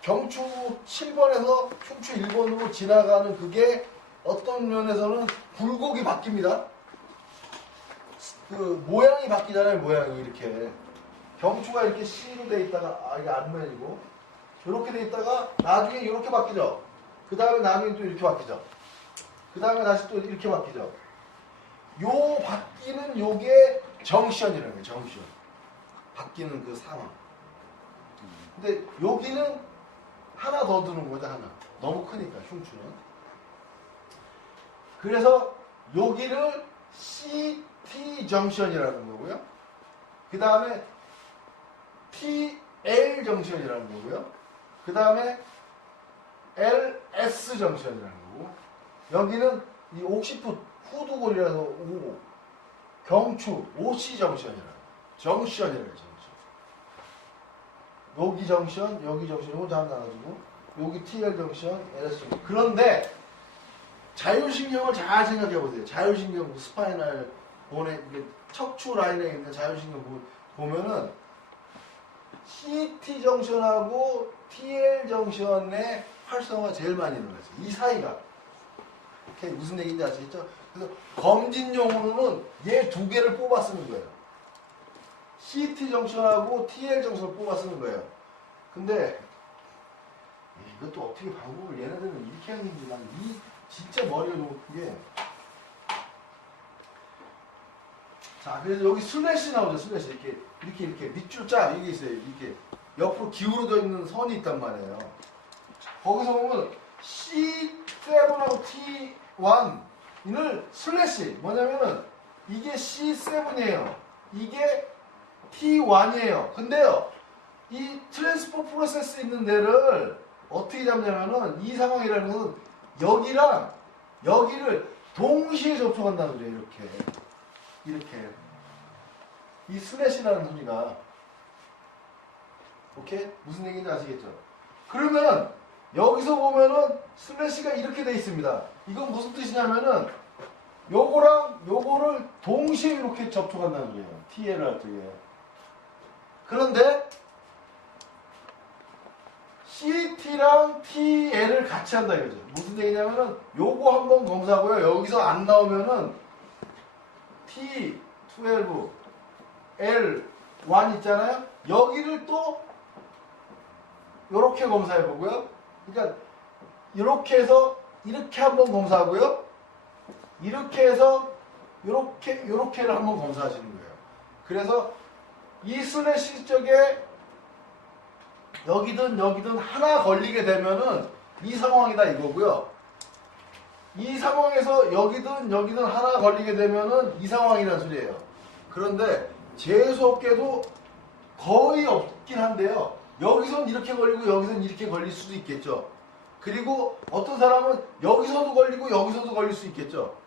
경추 7번에서 흉추 1번으로 지나가는 그게 어떤 면에서는 굴곡이 바뀝니다. 모양이 바뀌잖아요, 모양이 이렇게. 경추가 이렇게 C로 돼 있다가, 이게 앞면이고, 이렇게 돼 있다가, 나중에 이렇게 바뀌죠. 그 다음에 나중에 또 이렇게 바뀌죠. 그 다음에 다시 또 이렇게 바뀌죠. 요 바뀌는 요게 정션이라는 거예요, 정션. 바뀌는 그 상황. 근데 여기는 하나 더 드는 거죠, 하나. 너무 크니까, 흉추는. 그래서 여기를 CT 정션이라는 거고요. 그 다음에 TL 정션이라는 거고요. 그 다음에 LS 정션이라는 거고. 여기는 이 옥시풋 후두골이라서 O, 경추 OC 정션이라는 거예요. 정션이라는 거예요, 정션. 여기 정션, 여기 정션, 이거 다 나눠주고, 여기 TL 정션, LS 정션. 그런데 자율신경을 잘 생각해 보세요. 자율신경, 스파이널 본에, 척추 라인에 있는 자율신경 보면은 CT 정션하고 TL 정션의 활성화가 제일 많이 일어나죠. 이 사이가. 이렇게 무슨 얘기인지 아시겠죠? 그래서 검진용으로는 얘 두 개를 뽑아 쓰는 거예요. CT 정션하고 TL 정션을 뽑아 쓰는 거예요. 근데 이것도 어떻게 방법을 얘네들은 이렇게 하는지 난 진짜 머리가 너무 크게. 자, 그래서 여기 슬래시 나오죠, 슬래시. 이렇게 밑줄 쫙 이게 있어요. 이렇게 옆으로 기울어져 있는 선이 있단 말이에요. 거기서 보면 C7하고 T1을 슬래시 뭐냐면은 이게 C7이에요. 이게 T1이에요. 근데요, 이 트랜스포 프로세스 있는 데를 어떻게 잡냐면은 이 상황이라는 것은 여기랑 여기를 동시에 접촉한다는 거예요. 이렇게 이 슬래시라는 소리가. 오케이? 무슨 얘기인지 아시겠죠? 그러면 여기서 보면은 슬래시가 이렇게 돼 있습니다. 이건 무슨 뜻이냐면은 요거랑 요거를 동시에 이렇게 접촉한다는 거예요. TL을 할 때에. 그런데 CT랑 TL을 같이 한다 이거죠. 무슨 얘기냐면은 요거 한번 검사하고요. 여기서 안 나오면은 T12, L1 있잖아요. 여기를 또 요렇게 검사해 보고요. 그러니까 이렇게 해서 이렇게 한번 검사하고요. 이렇게 해서 요렇게를 한번 검사하시는 거예요. 그래서 이 슬래시 쪽에 여기든 하나 걸리게 되면은 이 상황이다 이거고요. 이 상황에서 여기든 하나 걸리게 되면은 이 상황이라는 소리예요. 그런데 재수없게도 거의 없긴 한데요. 여기선 이렇게 걸리고 여기선 이렇게 걸릴 수도 있겠죠. 그리고 어떤 사람은 여기서도 걸리고 여기서도 걸릴 수 있겠죠.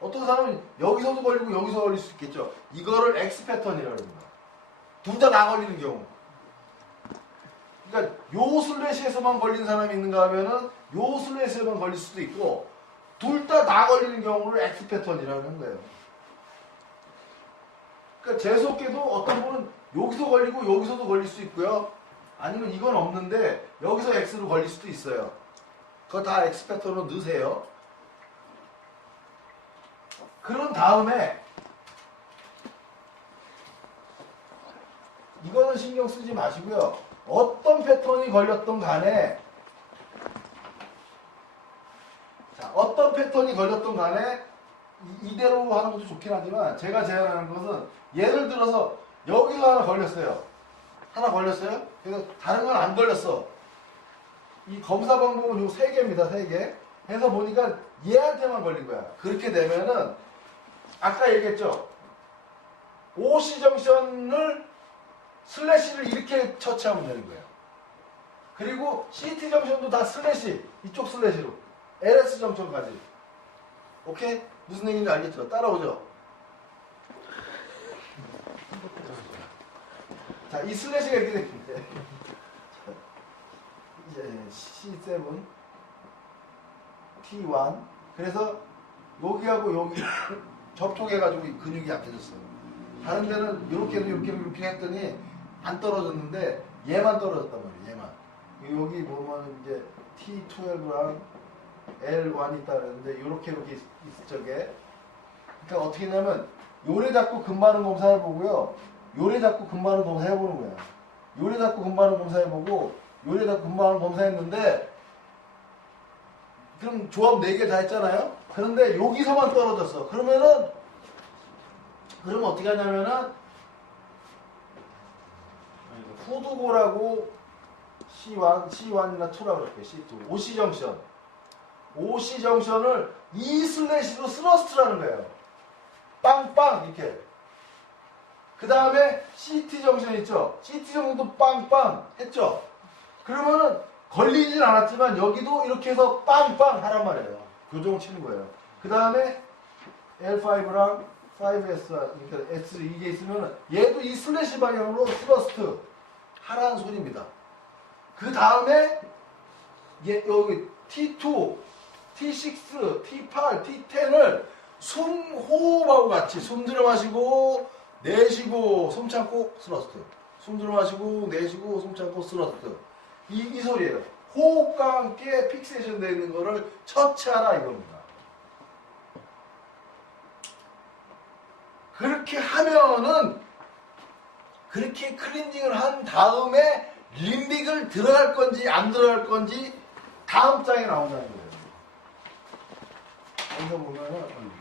어떤 사람은 여기서도 걸리고 여기서 걸릴 수 있겠죠. 이거를 X 패턴이라고 합니다. 둘 다 걸리는 경우. 그러니까 요 슬래시에서만 걸리는 사람이 있는가 하면은 요 슬래시에만 걸릴 수도 있고, 둘 다 걸리는 경우를 X 패턴이라는 거예요. 그러니까 재수없게도 어떤 분은 여기서 걸리고 여기서도 걸릴 수 있고요. 아니면 이건 없는데 여기서 X로 걸릴 수도 있어요. 그거 다 X 패턴으로 넣으세요. 그런 다음에 이거는 신경 쓰지 마시고요. 어떤 패턴이 걸렸던 간에, 자, 어떤 패턴이 걸렸던 간에 이대로 하는 것도 좋긴 하지만 제가 제안하는 것은 예를 들어서 여기서 하나 걸렸어요. 그래서 다른 건 안 걸렸어. 이 검사 방법은 요 3개입니다. 3개. 해서 보니까 얘한테만 걸린 거야. 그렇게 되면은 아까 얘기했죠. OC 정션을 슬래시를 이렇게 처치하면 되는 거예요. 그리고 CT 정션도 다 슬래시, 이쪽 슬래시로 LS 정션까지 오케이? 무슨 얘기인지 알겠죠? 따라오죠? 자, 이 슬래시가 이렇게 됐는데 이제 C7 T1 그래서 여기하고 여기 접촉해가지고 이 근육이 약해졌어요. 다른 데는 이렇게 했더니 안 떨어졌는데 얘만 떨어졌단 말이에요. 얘만. 여기 보면 이제 T12랑 L1이 있다 그랬는데 이렇게 있을 적에 그러니까 어떻게 했냐면 요래 잡고 근반응 검사해보고요. 요래 잡고 근반응 검사해보는 거야. 요래 잡고 근반응 검사해보고 요래 잡고 근반응 검사했는데 그럼 조합 4개 다 했잖아요. 그런데 여기서만 떨어졌어. 그러면 어떻게 하냐면은 후두골하고 C1이나 2라고 그럴게요. C2. OC 정션. OC 정션을 이 슬래시로 스러스트라는 거예요. 빵빵 이렇게. 그 다음에 CT 정션 있죠. CT 정션도 빵빵 했죠. 그러면은 걸리진 않았지만 여기도 이렇게 해서 빵빵 하란 말이에요. 교정 치는 거예요. 그 다음에 L5랑 5S, 그러니까 S 이게 있으면 얘도 이 슬래시 방향으로 스러스트 하라는 소리입니다. 그 다음에 여기 T2, T6, T8, T10을 숨 호흡하고 같이 숨 들여 마시고 내쉬고 숨 참고 스러스트. 숨 들여 마시고 내쉬고 숨 참고 스러스트. 이 소리예요. 호흡과 함께 픽세이션 되어 있는 거를 처치하라 이겁니다. 그렇게 하면은 그렇게 클렌징을 한 다음에 림빅을 들어갈 건지 안 들어갈 건지 다음 장에 나온다는 거예요. 여기서 보면은 멀어지니까.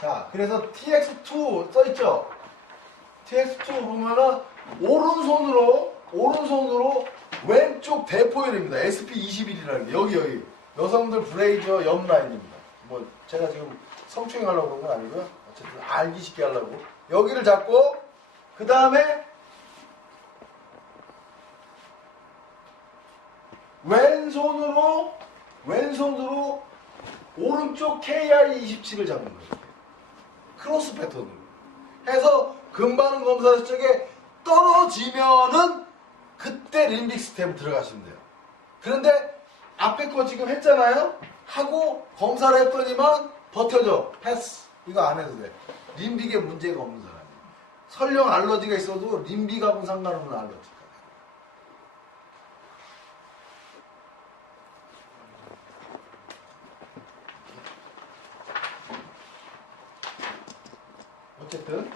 자, 그래서 TX2 써있죠? TX2 보면은 오른손으로 왼쪽 대포열입니다. SP21이라는 게 여기 여성들 브레이저 옆 라인입니다. 뭐 제가 지금 성추행 하려고 그런 건 아니고요. 어쨌든 알기 쉽게 하려고 여기를 잡고 그 다음에 왼손으로 오른쪽 KI27을 잡는 거예요. 크로스 패턴으로 해서 근반응 검사 쪽에 떨어지면은 그때 림빅 스텝 들어가시면 돼요. 그런데 앞에 거 지금 했잖아요. 하고 검사를 했더니만 버텨줘. 패스. 이거 안 해도 돼. 림빅에 문제가 없는 사람이에요. 설령 알러지가 있어도 림빅하고는 상관없는 알러지가. 어쨌든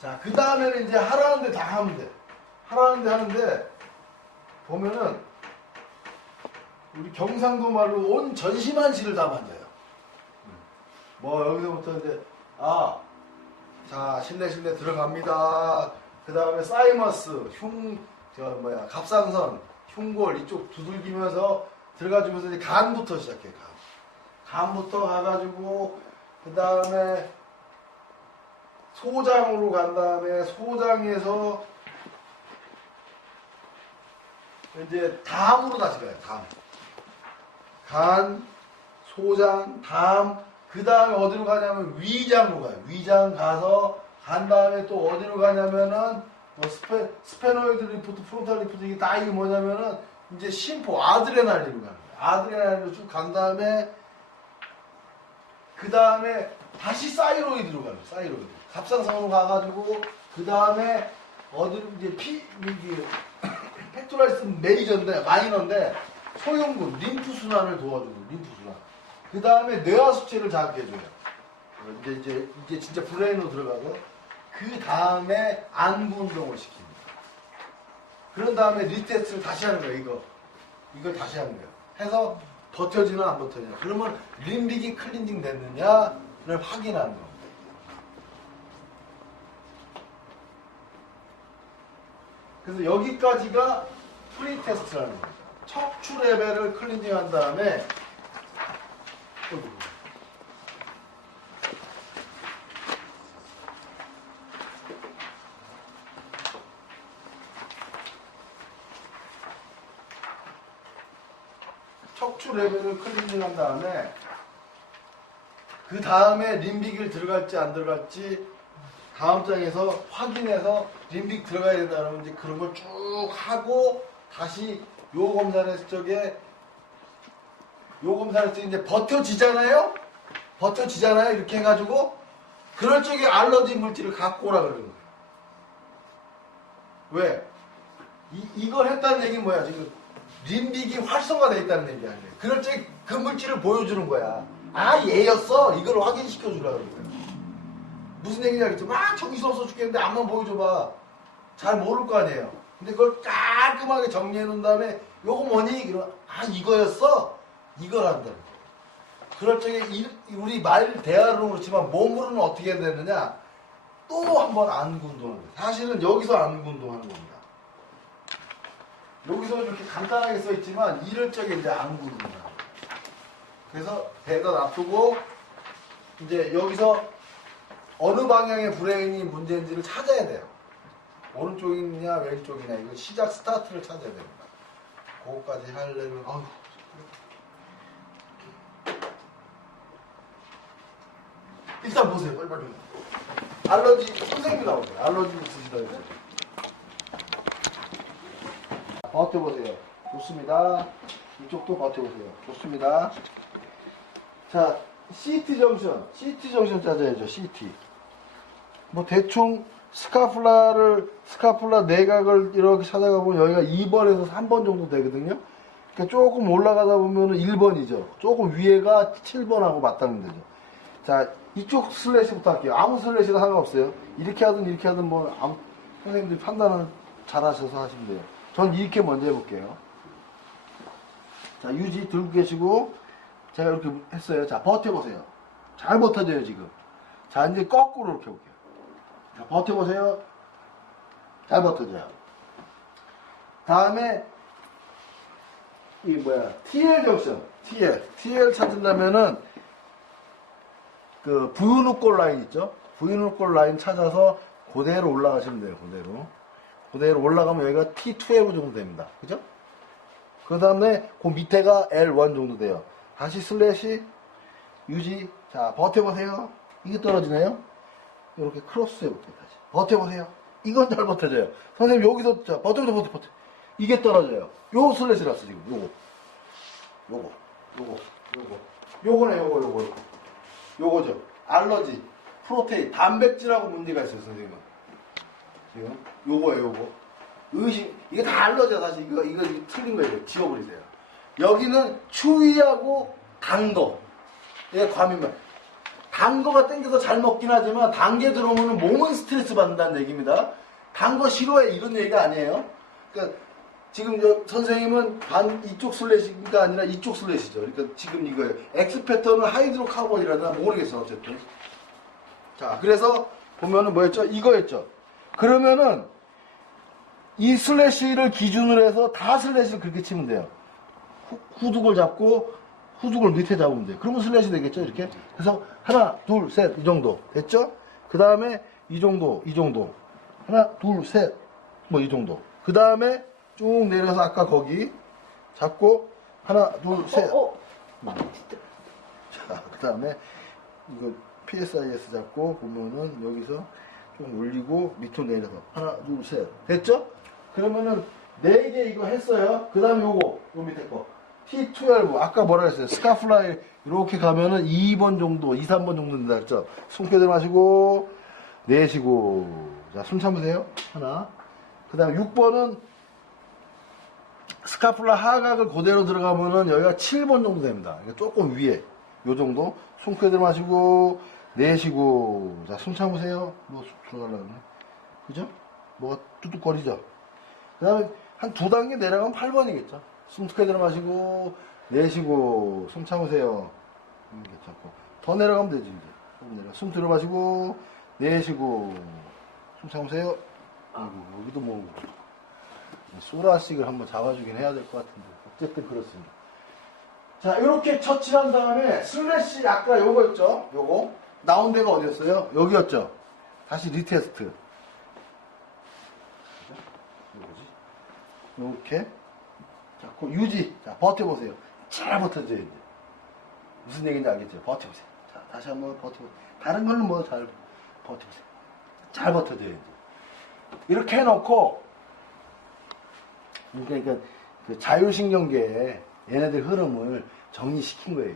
자, 그 다음에는 이제 하라는데 다 하면 돼. 하라는데 하는데 보면은 우리 경상도 말로 온 전시만시를 다 만져요. 뭐 여기서부터 이제 자 실내 들어갑니다. 그 다음에 사이머스, 갑상선, 흉골 이쪽 두들기면서 들어가주면서 이제 간부터 시작해. 간부터 가가지고 그 다음에 소장으로 간 다음에 소장에서 이제 담으로 다시 가요. 간, 소장, 담. 그 다음에 어디로 가냐면 위장으로 가요. 위장 가서 간 다음에 또 어디로 가냐면은 뭐 스페노이드 리프트, 프론탈 리프트 이게 다 이게 뭐냐면은 이제 심포 아드레날린으로 가는 거예요. 아드레날린으로 쭉 간 다음에 그 다음에 다시 사이로이드로 가요. 사이로이드. 갑상선으로 가가지고 그 다음에 어디로 이제 팩토라이스 메이저인데 마이너인데 소흉근 림프 순환을 도와주고 림프 순환. 그 다음에 뇌하수체를 자극해줘요. 이제 진짜 브레인으로 들어가고 그 다음에 안구 운동을 시킵니다. 그런 다음에 리테스트를 다시 하는 거예요. 이걸 다시 하는 거예요. 해서 버텨지나 안 버텨지나. 그러면 림빅이 클린징 됐느냐를 확인하는 겁니다. 그래서 여기까지가 프리 테스트라는 겁니다. 척추 레벨을 클린징 한 다음에 레벨을 클리닝 한 다음에 그 다음에 림빅을 들어갈지 안 들어갈지 다음 장에서 확인해서 림빅 들어가야 된다 그러면 이제 그런 걸 쭉 하고 다시 요 검사를 했을 적에 요 검사를 했을 때 이제 버텨지잖아요? 버텨지잖아요? 이렇게 해가지고 그럴 적에 알러지 물질을 갖고 오라 그러는 거예요. 왜? 이걸 했다는 얘기는 뭐야? 지금 림빅이 활성화되어 있다는 얘기 아니에요. 그럴 적에 그 물질을 보여주는 거야. 아, 얘였어? 이걸 확인시켜 주라고 그러는 거예요. 무슨 얘기냐 그랬죠? 막 정신없어 죽겠는데 앞만 보여줘봐. 잘 모를 거 아니에요. 근데 그걸 깔끔하게 정리해 놓은 다음에 요거 뭐니? 그러면 아, 이거였어? 이걸 한다는 거예요. 그럴 적에 우리 말 대화로는 그렇지만 몸으로는 어떻게 해야 되느냐? 또 한 번 안구 운동을 해요. 사실은 여기서 안구 운동하는 겁니다. 여기서 이렇게 간단하게 써 있지만 이럴 적에 이제 안구 운동을 해요. 그래서 대다 놔두고 이제 여기서 어느 방향의 브레인이 문제인지를 찾아야 돼요. 오른쪽이냐 왼쪽이냐 이거 시작 스타트를 찾아야 됩니다. 그거까지 하려면 어휴. 일단 보세요. 빨리빨리. 알러지 선생님이 나오세요. 알러지 있으시다 해서. 버텨보세요. 좋습니다. 이쪽도 버텨보세요. 좋습니다. 자, CT 정션 찾아야죠. CT. 뭐 대충 스카풀라 내각을 이렇게 찾아가 보면 여기가 2번에서 3번 정도 되거든요. 그러니까 조금 올라가다 보면은 1번이죠. 조금 위에가 7번하고 맞닿는 데죠. 자, 이쪽 슬래시부터 할게요. 아무 슬래시나 상관없어요. 이렇게 하든 뭐 선생님들이 판단을 잘 하셔서 하시면 돼요. 전 이렇게 먼저 해볼게요. 자, 유지 들고 계시고 제가 이렇게 했어요. 자, 버텨보세요. 잘 버텨져요, 지금. 자, 이제 거꾸로 이렇게 해볼게요. 자, 버텨보세요. 잘 버텨져요. 다음에, TL 정션. TL 찾으려면은, 그, VU누골 라인 있죠? VU누골 라인 찾아서 그대로 올라가시면 돼요, 그대로. 그대로 올라가면 여기가 T2F 정도 됩니다. 그죠? 그 다음에 그 밑에가 L1 정도 돼요. 다시 슬래시 유지. 자, 버텨보세요. 이게 떨어지네요. 이렇게 크로스 해볼게요. 다시 버텨보세요. 이건 잘 버텨져요. 선생님 여기서 자 버텨. 이게 떨어져요. 요 슬래시라서 지금 요거죠. 알러지 프로테인 단백질하고 문제가 있어요, 선생님은. 지금 요거 의심 이게 다 알러지야. 사실 이거 틀린 거예요. 지워버리세요. 여기는 추위하고 단거. 예, 과민말. 단거가 땡겨서 잘 먹긴 하지만 단게 들어오면 몸은 스트레스 받는다는 얘기입니다. 단거 싫어해 이런 얘기가 아니에요. 그러니까 지금 선생님은 이쪽 슬래시가 아니라 이쪽 슬래시죠. 그러니까 지금 이거예요. X 패턴은 하이드로카본이라나 모르겠어 어쨌든. 자, 그래서 보면은 뭐였죠? 이거였죠. 그러면은 이 슬래시를 기준으로 해서 다 슬래시를 그렇게 치면 돼요. 후둑을 잡고 후둑을 밑에 잡으면 돼요. 그러면 슬래시 되겠죠, 이렇게. 그래서 하나, 둘, 셋, 이 정도 됐죠? 그 다음에 이 정도. 하나, 둘, 셋, 뭐 이 정도. 그 다음에 쭉 내려서 아까 거기 잡고 하나, 둘, 셋. 자, 그 다음에 이거 PSIS 잡고 보면은 여기서 좀 올리고 밑으로 내려서 하나, 둘, 셋. 됐죠? 그러면은 4개 이거 했어요. 그 다음에 요거 밑에 거. T12 아까 뭐라 했어요? 스카플라이 이렇게 가면은 2번 정도 2, 3번 정도 된다 그랬죠? 숨 크게 마시고 내쉬고 자, 숨 참으세요. 하나. 그 다음에 6번은 스카플라 하각을 그대로 들어가면은 여기가 7번 정도 됩니다. 그러니까 조금 위에 요 정도 숨 크게 들어마시고 내쉬고 자, 숨 참으세요. 뭐 들어가려면 그죠? 뭐가 뚝뚝거리죠? 그 다음에 한 2단계 내려가면 8번이겠죠? 숨 크게 들어마시고 내쉬고 숨 참으세요. 괜찮고 더 내려가면 되지 이제. 숨 들어마시고 내쉬고 숨 참으세요. 아이고 여기도 뭐 소라식을 한번 잡아주긴 해야 될 것 같은데 어쨌든 그렇습니다. 자, 이렇게 처치한 다음에 슬래시 아까 요거 있죠? 요거 나온 데가 어디였어요? 여기였죠? 다시 리테스트. 이렇게. 자, 그 유지. 자, 버텨보세요. 잘 버텨줘야 돼. 무슨 얘기인지 알겠죠? 버텨보세요. 자, 다시 한번 버텨보세요. 다른 걸로 뭐 잘 버텨보세요. 잘 버텨줘야 돼. 이렇게 해놓고, 그러니까 그 자율신경계에 얘네들 흐름을 정리시킨 거예요.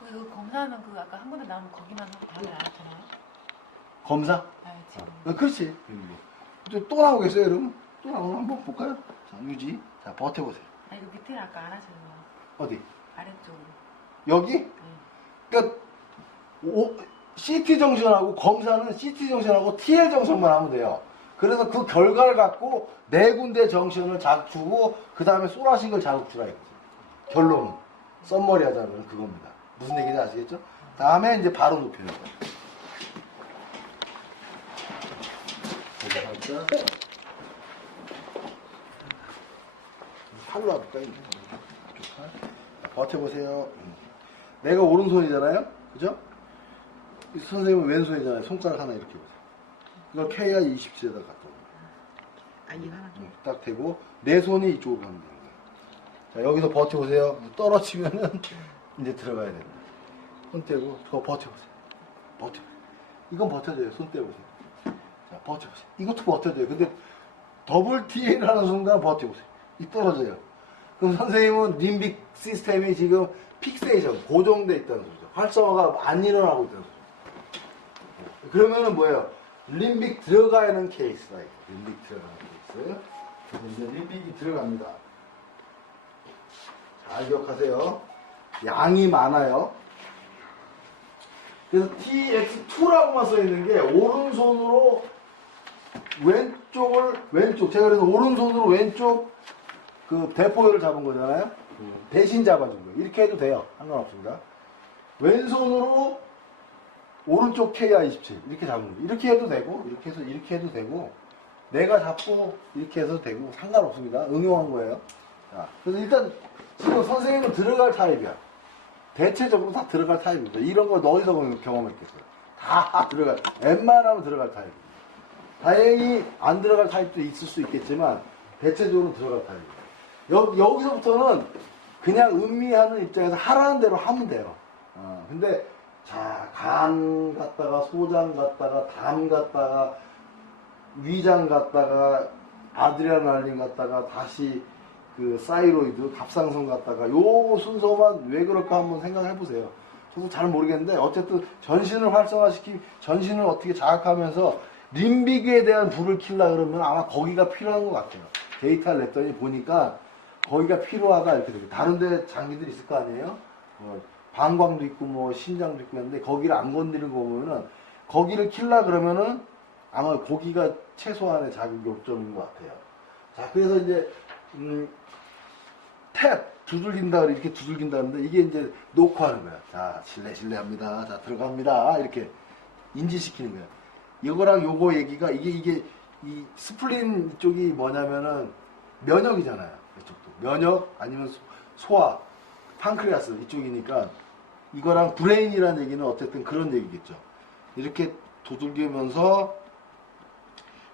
그 검사는 그 아까 한 군데 나오면 거기만 하고 다른 안 하잖아요. 검사? 네, 지금. 그렇지. 또 나오겠어요, 여러분? 또 나오면 한번 볼까요? 자, 유지. 자, 버텨보세요. 아니 그 밑에는 아까 안 하셨나요? 어디? 아래쪽으로. 여기? 네. 그러니까 CT 정신하고 검사는 CT 정신하고 TL 정신만 하면 돼요. 그래서 그 결과를 갖고 네 군데 정신을 자극 주고 그 다음에 소라식을 자극 주라 이거죠. 결론은 썸머리 하자면 그겁니다. 무슨 얘기인지 아시겠죠? 다음에 이제 바로 높이는 거예요. 팔로 와볼까요? 버텨보세요. 내가 오른손이잖아요? 그죠? 이 선생님은 왼손이잖아요. 손가락 하나 이렇게 보세요. 이걸 KR 27에다 갖다 놓으면 이거 하나 딱 대고 내 손이 이쪽으로 가면 되는 거예요. 자, 여기서 버텨보세요. 떨어지면은 이제 들어가야 됩니다. 손 떼고 더 버텨보세요. 버텨보세요. 이건 버텨줘요. 손 떼보세요. 자, 버텨보세요. 이것도 버텨줘요. 근데 더블 TA를 하는 순간 버텨보세요. 이 떨어져요. 그럼 선생님은 림빅 시스템이 지금 픽세이션, 고정돼 있다는 소리죠. 활성화가 안 일어나고 있다는 소리죠. 그러면은 뭐예요? 림빅 들어가야 하는 케이스다. 림빅 들어가는 케이스. 그래서 이제 림빅이 들어갑니다. 잘 기억하세요. 양이 많아요. 그래서 TX2라고만 써있는 게 오른손으로 왼쪽 제가 그래서 오른손으로 왼쪽 그 대포열을 잡은 거잖아요. 대신 잡아준 거예요. 이렇게 해도 돼요. 상관없습니다. 왼손으로 오른쪽 KR27 이렇게 잡는 거예요. 이렇게 해도 되고 이렇게 해서 이렇게 해도 되고 내가 잡고 이렇게 해서 되고 상관없습니다. 응용한 거예요. 자, 그래서 일단 지금 선생님은 들어갈 타입이야. 대체적으로 다 들어갈 타입입니다. 이런 걸 어디서 경험했겠어요? 다 들어갈, 웬만하면 들어갈 타입입니다. 다행히 안 들어갈 타입도 있을 수 있겠지만 대체적으로 들어갈 타입입니다. 여기서부터는 그냥 음미하는 입장에서 하라는 대로 하면 돼요. 근데 자, 간 갔다가 소장 갔다가 담 갔다가 위장 갔다가 아드레날린 갔다가 다시 그 사이로이드 갑상선 갔다가 요 순서만 왜 그럴까 한번 생각해 보세요. 저도 잘 모르겠는데 어쨌든 전신을 활성화시키 전신을 어떻게 자극하면서 림빅에 대한 불을 켜려 그러면 아마 거기가 필요한 것 같아요. 데이터를 냈더니 보니까 거기가 필요하다 이렇게 되고 다른 데 장기들이 있을 거 아니에요? 방광도 있고 뭐 심장도 있고 했는데 거기를 안 건드리는 거 보면은 거기를 킬라 그러면은 아마 거기가 최소한의 자극 요점인 것 같아요. 자, 그래서 이제 탭 두들긴다 이렇게 두들긴다는데 이게 이제 녹화하는 거야. 자, 실례합니다. 자, 들어갑니다. 이렇게 인지시키는 거야. 이거랑 요거 얘기가 이게 이 스플린 쪽이 뭐냐면은 면역이잖아요. 이쪽도 면역 아니면 소화 판크레아스 이쪽이니까 이거랑 브레인이라는 얘기는 어쨌든 그런 얘기겠죠. 이렇게 두들기면서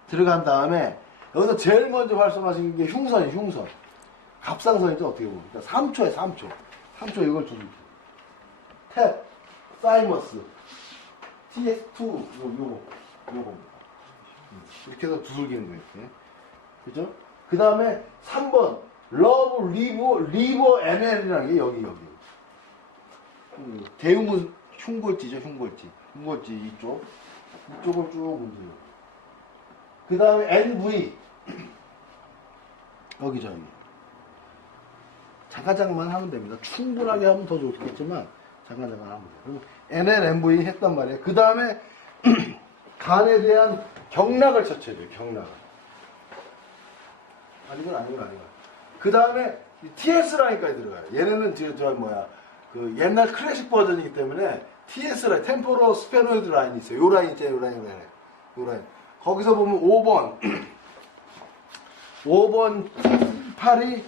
들어간 다음에 여기서 제일 먼저 활성화시킨 게 흉선이에요. 흉선. 갑상선이죠. 어떻게 보면. 그러니까 3초에 3초. 3초 이걸 두들기. 탭, 사이머스, TS2 요겁니다. 이렇게 해서 두들기는 거예요. 이렇게. 그죠? 그 다음에 3번 러브 리버 ML이라는 게 여기 대흉근 흉골지죠. 흉골지 이쪽을 쭉 문제요. 그 다음에 NV 여기죠. 여기. 잠깐만 하면 됩니다. 충분하게 하면 더 좋겠지만 잠깐 하면 돼요. 그럼 NL, NV 했단 말이에요. 그 다음에 간에 대한 경락을 처치해야 돼요. 경락을. 아니건. 그 다음에 TS라인까지 들어가요. 얘네는 그 옛날 클래식 버전이기 때문에 TS 라인, 템포로 스페노이드 라인이 있어요. 요 라인 있잖아요. 요 라인. 거기서 보면 5번 팔이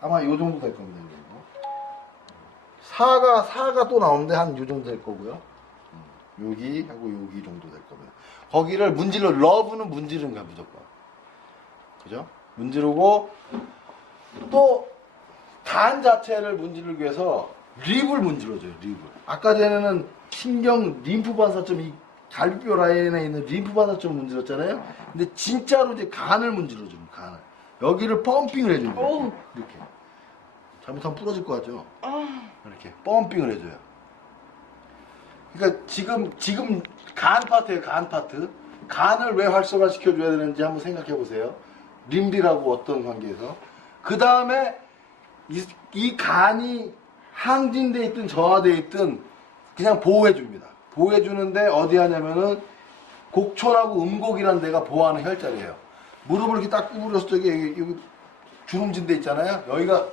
아마 요 정도 될 겁니다. 4가 또 나오는데 한 요 정도 될 거고요. 여기하고 여기 정도 될 겁니다. 거기를 러브는 문지르는 거야, 무조건. 그죠? 문지르고, 또, 간 자체를 문지르기 위해서 립을 문질러줘요. 립을. 아까 전에는 신경 림프 반사점, 이 갈비뼈 라인에 있는 림프 반사점 문질렀잖아요. 근데 진짜로 이제 간을 문질러줍니다. 간을. 여기를 펌핑을 해줍니다. 이렇게. 잘못하면 부러질 것 같죠? 이렇게 펌핑을 해줘요. 그러니까 지금 간 파트예요. 간 파트. 간을 왜 활성화 시켜줘야 되는지 한번 생각해 보세요. 림비라고 어떤 관계에서. 그 다음에 이 간이 항진돼 있든 저하돼 있든 그냥 보호해 줍니다. 보호해 주는데 어디 하냐면은 곡촌하고 음곡이라는 데가 보호하는 혈자리예요. 무릎을 이렇게 딱 구부렸을 때 여기 주름진 데 있잖아요. 여기가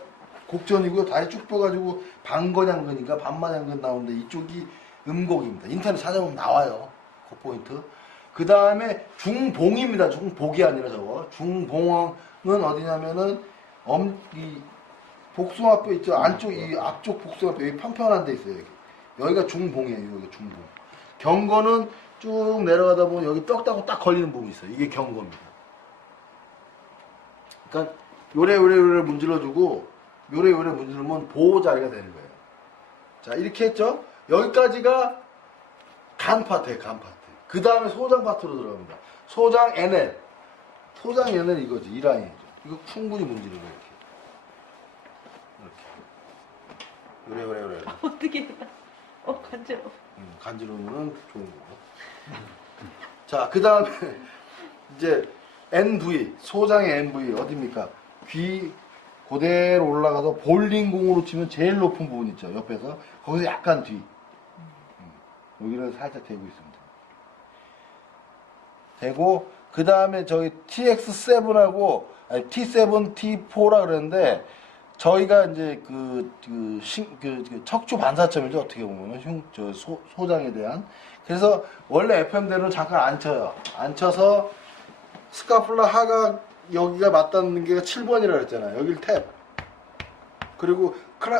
곡전이고요. 다리 쭉 펴가지고 반건양근인가 반만양근 나오는데 이쪽이 음곡입니다. 인터넷 찾아보면 나와요. 그 포인트. 그 다음에 중봉입니다. 중복이 아니라 저거. 중봉은 어디냐면은 이 복숭아뼈 있죠. 안쪽 이 앞쪽 복숭아뼈 여기 편편한 데 있어요. 여기가 중봉이에요. 여기가 중봉. 경거는 쭉 내려가다 보면 여기 뼈다고 딱 걸리는 부분이 있어요. 이게 경거입니다. 그러니까 요래요래 문질러주고 요래요래 문지르면 보호 자리가 되는 거예요. 자, 이렇게 했죠. 여기까지가 간 파트예요. 간 파트. 그 다음에 소장 파트로 들어갑니다. 소장 NL. 소장 NL 이거지. 이 라인이죠. 이거 충분히 문지르고 이렇게. 요래. 어떻게 간지러워. 간지러우면 좋은 거고. 자, 그 다음에 이제 NV. 소장의 NV 어디입니까? 귀 그대로 올라가서 볼링공으로 치면 제일 높은 부분 있죠. 옆에서. 거기서 약간 뒤. 여기를 살짝 대고 있습니다. 대고 그 다음에 저희 TX7하고 T7, T4라 그랬는데 저희가 이제 그 척추 반사점이죠. 어떻게 보면 소장에 대한. 그래서 원래 FM대로는 잠깐 앉혀요. 앉혀서 스카플라 하각 여기가 맞닿는 게가 7번이라 그랬잖아요. 여기를 탭. 그리고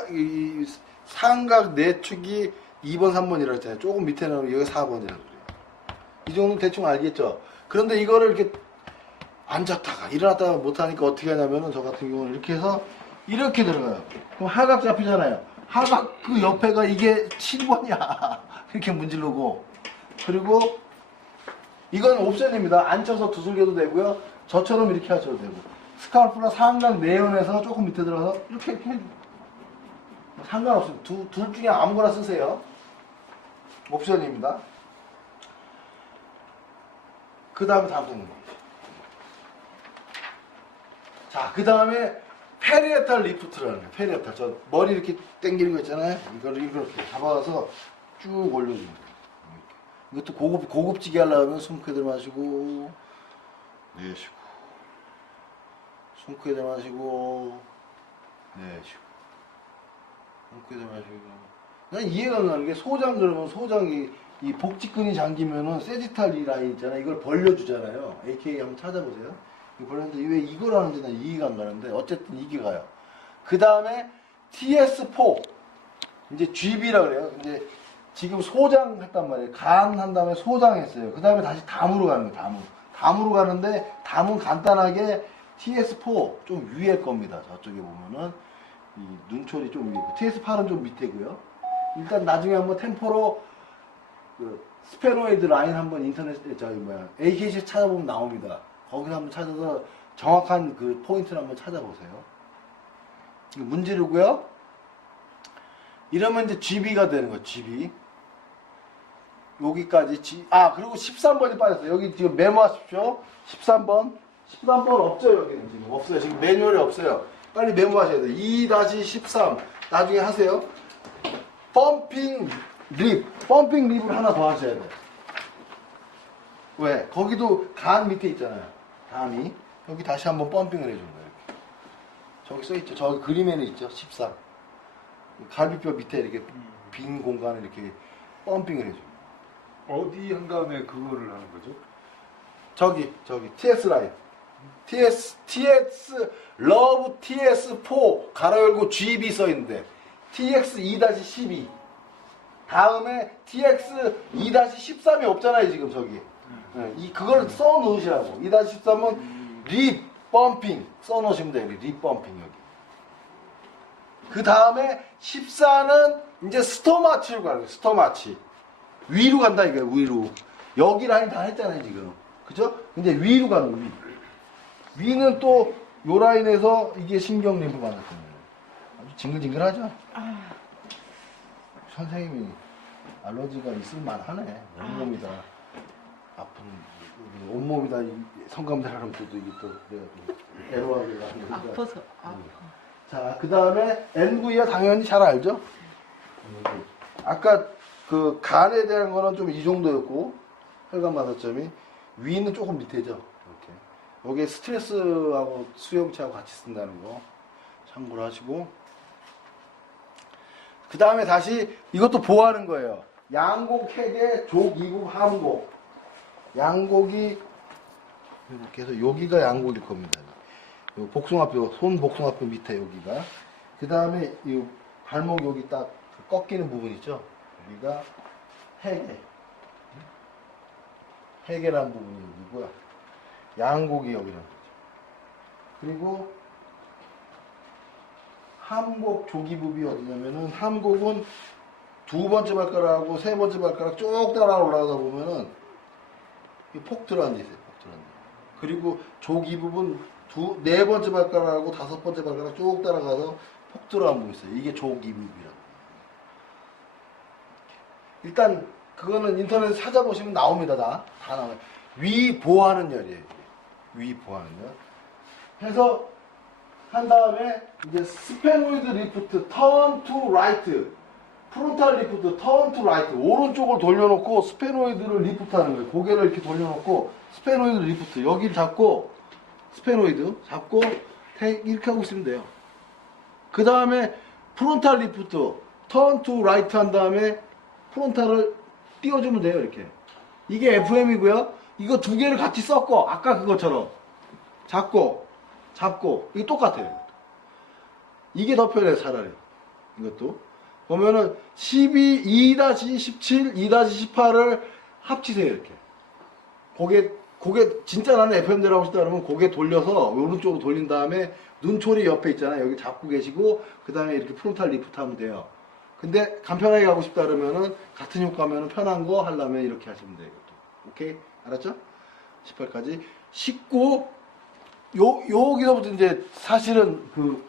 이 삼각 내축이 2번, 3번이라 그랬잖아요. 조금 밑에 나오면 여기가 4번이라 그래요. 이 정도는 대충 알겠죠? 그런데 이거를 이렇게 앉았다가 일어났다가 못하니까 어떻게 하냐면은 저 같은 경우는 이렇게 해서 이렇게 들어가요. 그럼 하각 잡히잖아요. 하각 그 옆에가 이게 7번이야. 이렇게 문지르고. 그리고 이건 옵션입니다. 앉혀서 두들겨도 되고요. 저처럼 이렇게 하셔도 되고. 스카프라 삼각 내연에서 조금 밑에 들어가서 이렇게 상관없습니다. 둘 중에 아무거나 쓰세요. 옵션입니다. 그 다음에 다음 동물. 자, 그 다음에 페리에탈 리프트라는 거예요. 페리에탈. 저 머리 이렇게 당기는 거 있잖아요. 이거를 이렇게 잡아서 쭉 올려주는 거예요. 이것도 고급지게 하려면 숨 크게 들마시고, 내쉬고, 숨 크게 들마시고, 내쉬고, 숨 크게 들마시고. 난 이해가 안 가는 게 소장 그러면 소장이 이 복직근이 잠기면은 세지탈 이 라인 있잖아요. 이걸 벌려주잖아요. AKA 한번 찾아보세요. 이거 벌렸는데 왜 이걸 하는지 난 이해가 안 가는데 어쨌든 이게 가요. 그 다음에 TS4 이제 GB라 그래요. 이제 지금 소장 했단 말이에요. 간 한 다음에 소장 했어요. 그 다음에 다시 담으로 가는 거예요. 담으로 가는데 담은 간단하게 TS4 좀 위에 겁니다. 저쪽에 보면은 이 눈초리 좀 위에. TS8은 좀 밑에고요. 일단 나중에 한번 템포로 그 스페노이드 라인 한번 인터넷에 AKC 찾아보면 나옵니다. 거기서 한번 찾아서 정확한 그 포인트를 한번 찾아보세요. 문지르고요. 이러면 이제 GB가 되는 거예요. GB. 여기까지 그리고 13번이 빠졌어요. 여기 지금 메모하십시오. 13번. 13번 없죠. 여기는 지금 없어요. 지금 매뉴얼이 없어요. 빨리 메모하셔야 돼요. 2-13 나중에 하세요. 펌핑 립을 하나 더 하셔야 돼요. 왜? 거기도 간 밑에 있잖아요. 간이. 여기 다시 한번 펌핑을 해주는 거예요. 이렇게. 저기 써있죠. 저기 그림에는 있죠. 13. 갈비뼈 밑에 이렇게 빈 공간을 이렇게 펌핑을 해줘요. 어디 한 다음에 그거를 하는 거죠? 저기 TS 라인. TS 러브 TS4 가로 열고 GB 써 있는데 TX 2-12 다음에 TX 2-13이 없잖아요 지금 저기. 그걸 써 놓으시라고. 2-13은 립 펌핑 써 놓으시면 돼요. 립 펌핑 여기. 그 다음에 14는 이제 스토마치로 가는 거예요. 스토마치. 위로 간다 이거예요. 위로. 여기 라인 다 했잖아요 지금. 그죠? 근데 위로 가는 거예요. 위는 또 요 라인에서 이게 신경림프 받았거든요. 아주 징글징글하죠? 선생님이 알러지가 있을 만하네. 온몸이다. 아픈, 온몸이다. 성감대를 하면 또 이게 또 내가 또 애로하게 하니까. 아파서. 자, 그 다음에 NV야 당연히 잘 알죠? 아까 그 간에 대한 거는 좀 이 정도였고, 혈관 마사점이. 위는 조금 밑에죠. 이렇게. 여기에 스트레스하고 수용체하고 같이 쓴다는 거 참고를 하시고. 그 다음에 다시 이것도 보호하는 거예요. 양곡, 해계, 족, 이국, 하음곡. 양곡이 이렇게 해서 여기가 양곡일 겁니다. 요 복숭아뼈, 손 복숭아뼈 밑에 여기가. 그 다음에 이 발목 여기 딱 꺾이는 부분 있죠? 여기가 해계. 해계라는 부분이 여기고요. 양곡이 여기라는 거죠. 그리고 함곡 조기부비 어디냐면은 함곡은 두 번째 발가락하고 세 번째 발가락 쭉 따라 올라가다 보면은 폭 들어앉아 있어요. 폭 들어앉아. 그리고 조기 부분 네 번째 발가락하고 다섯 번째 발가락 쭉 따라가서 폭 들어앉고 있어요. 이게 조기부비라고. 일단 그거는 인터넷에 찾아보시면 나옵니다. 다 나와요. 위 보호하는 열이에요. 위 보호하는 열. 해서 한 다음에 이제 스페노이드 리프트 턴 투 라이트, 프론탈 리프트 턴 투 라이트. 오른쪽을 돌려놓고 스페노이드를 리프트하는 거예요. 고개를 이렇게 돌려놓고 스페노이드 리프트 여기를 잡고 스페노이드 잡고 이렇게 하고 있으면 돼요. 그 다음에 프론탈 리프트 턴 투 라이트 한 다음에 프론탈을 띄워주면 돼요. 이렇게. 이게 FM이고요. 이거 두 개를 같이 섞어. 아까 그것처럼 잡고 이게 똑같아요. 이게 더 편해요. 차라리 이것도 보면은 12, 2-17, 2-18을 합치세요. 이렇게 고개 진짜 나는 FM대로 하고 싶다 그러면 고개 돌려서 오른쪽으로 돌린 다음에 눈초리 옆에 있잖아요. 여기 잡고 계시고 그 다음에 이렇게 프론탈 리프트 하면 돼요. 근데 간편하게 가고 싶다 그러면은 같은 효과면은 편한 거 하려면 이렇게 하시면 돼요. 이것도. 오케이? 알았죠? 18까지 19 여기서부터 이제 사실은 그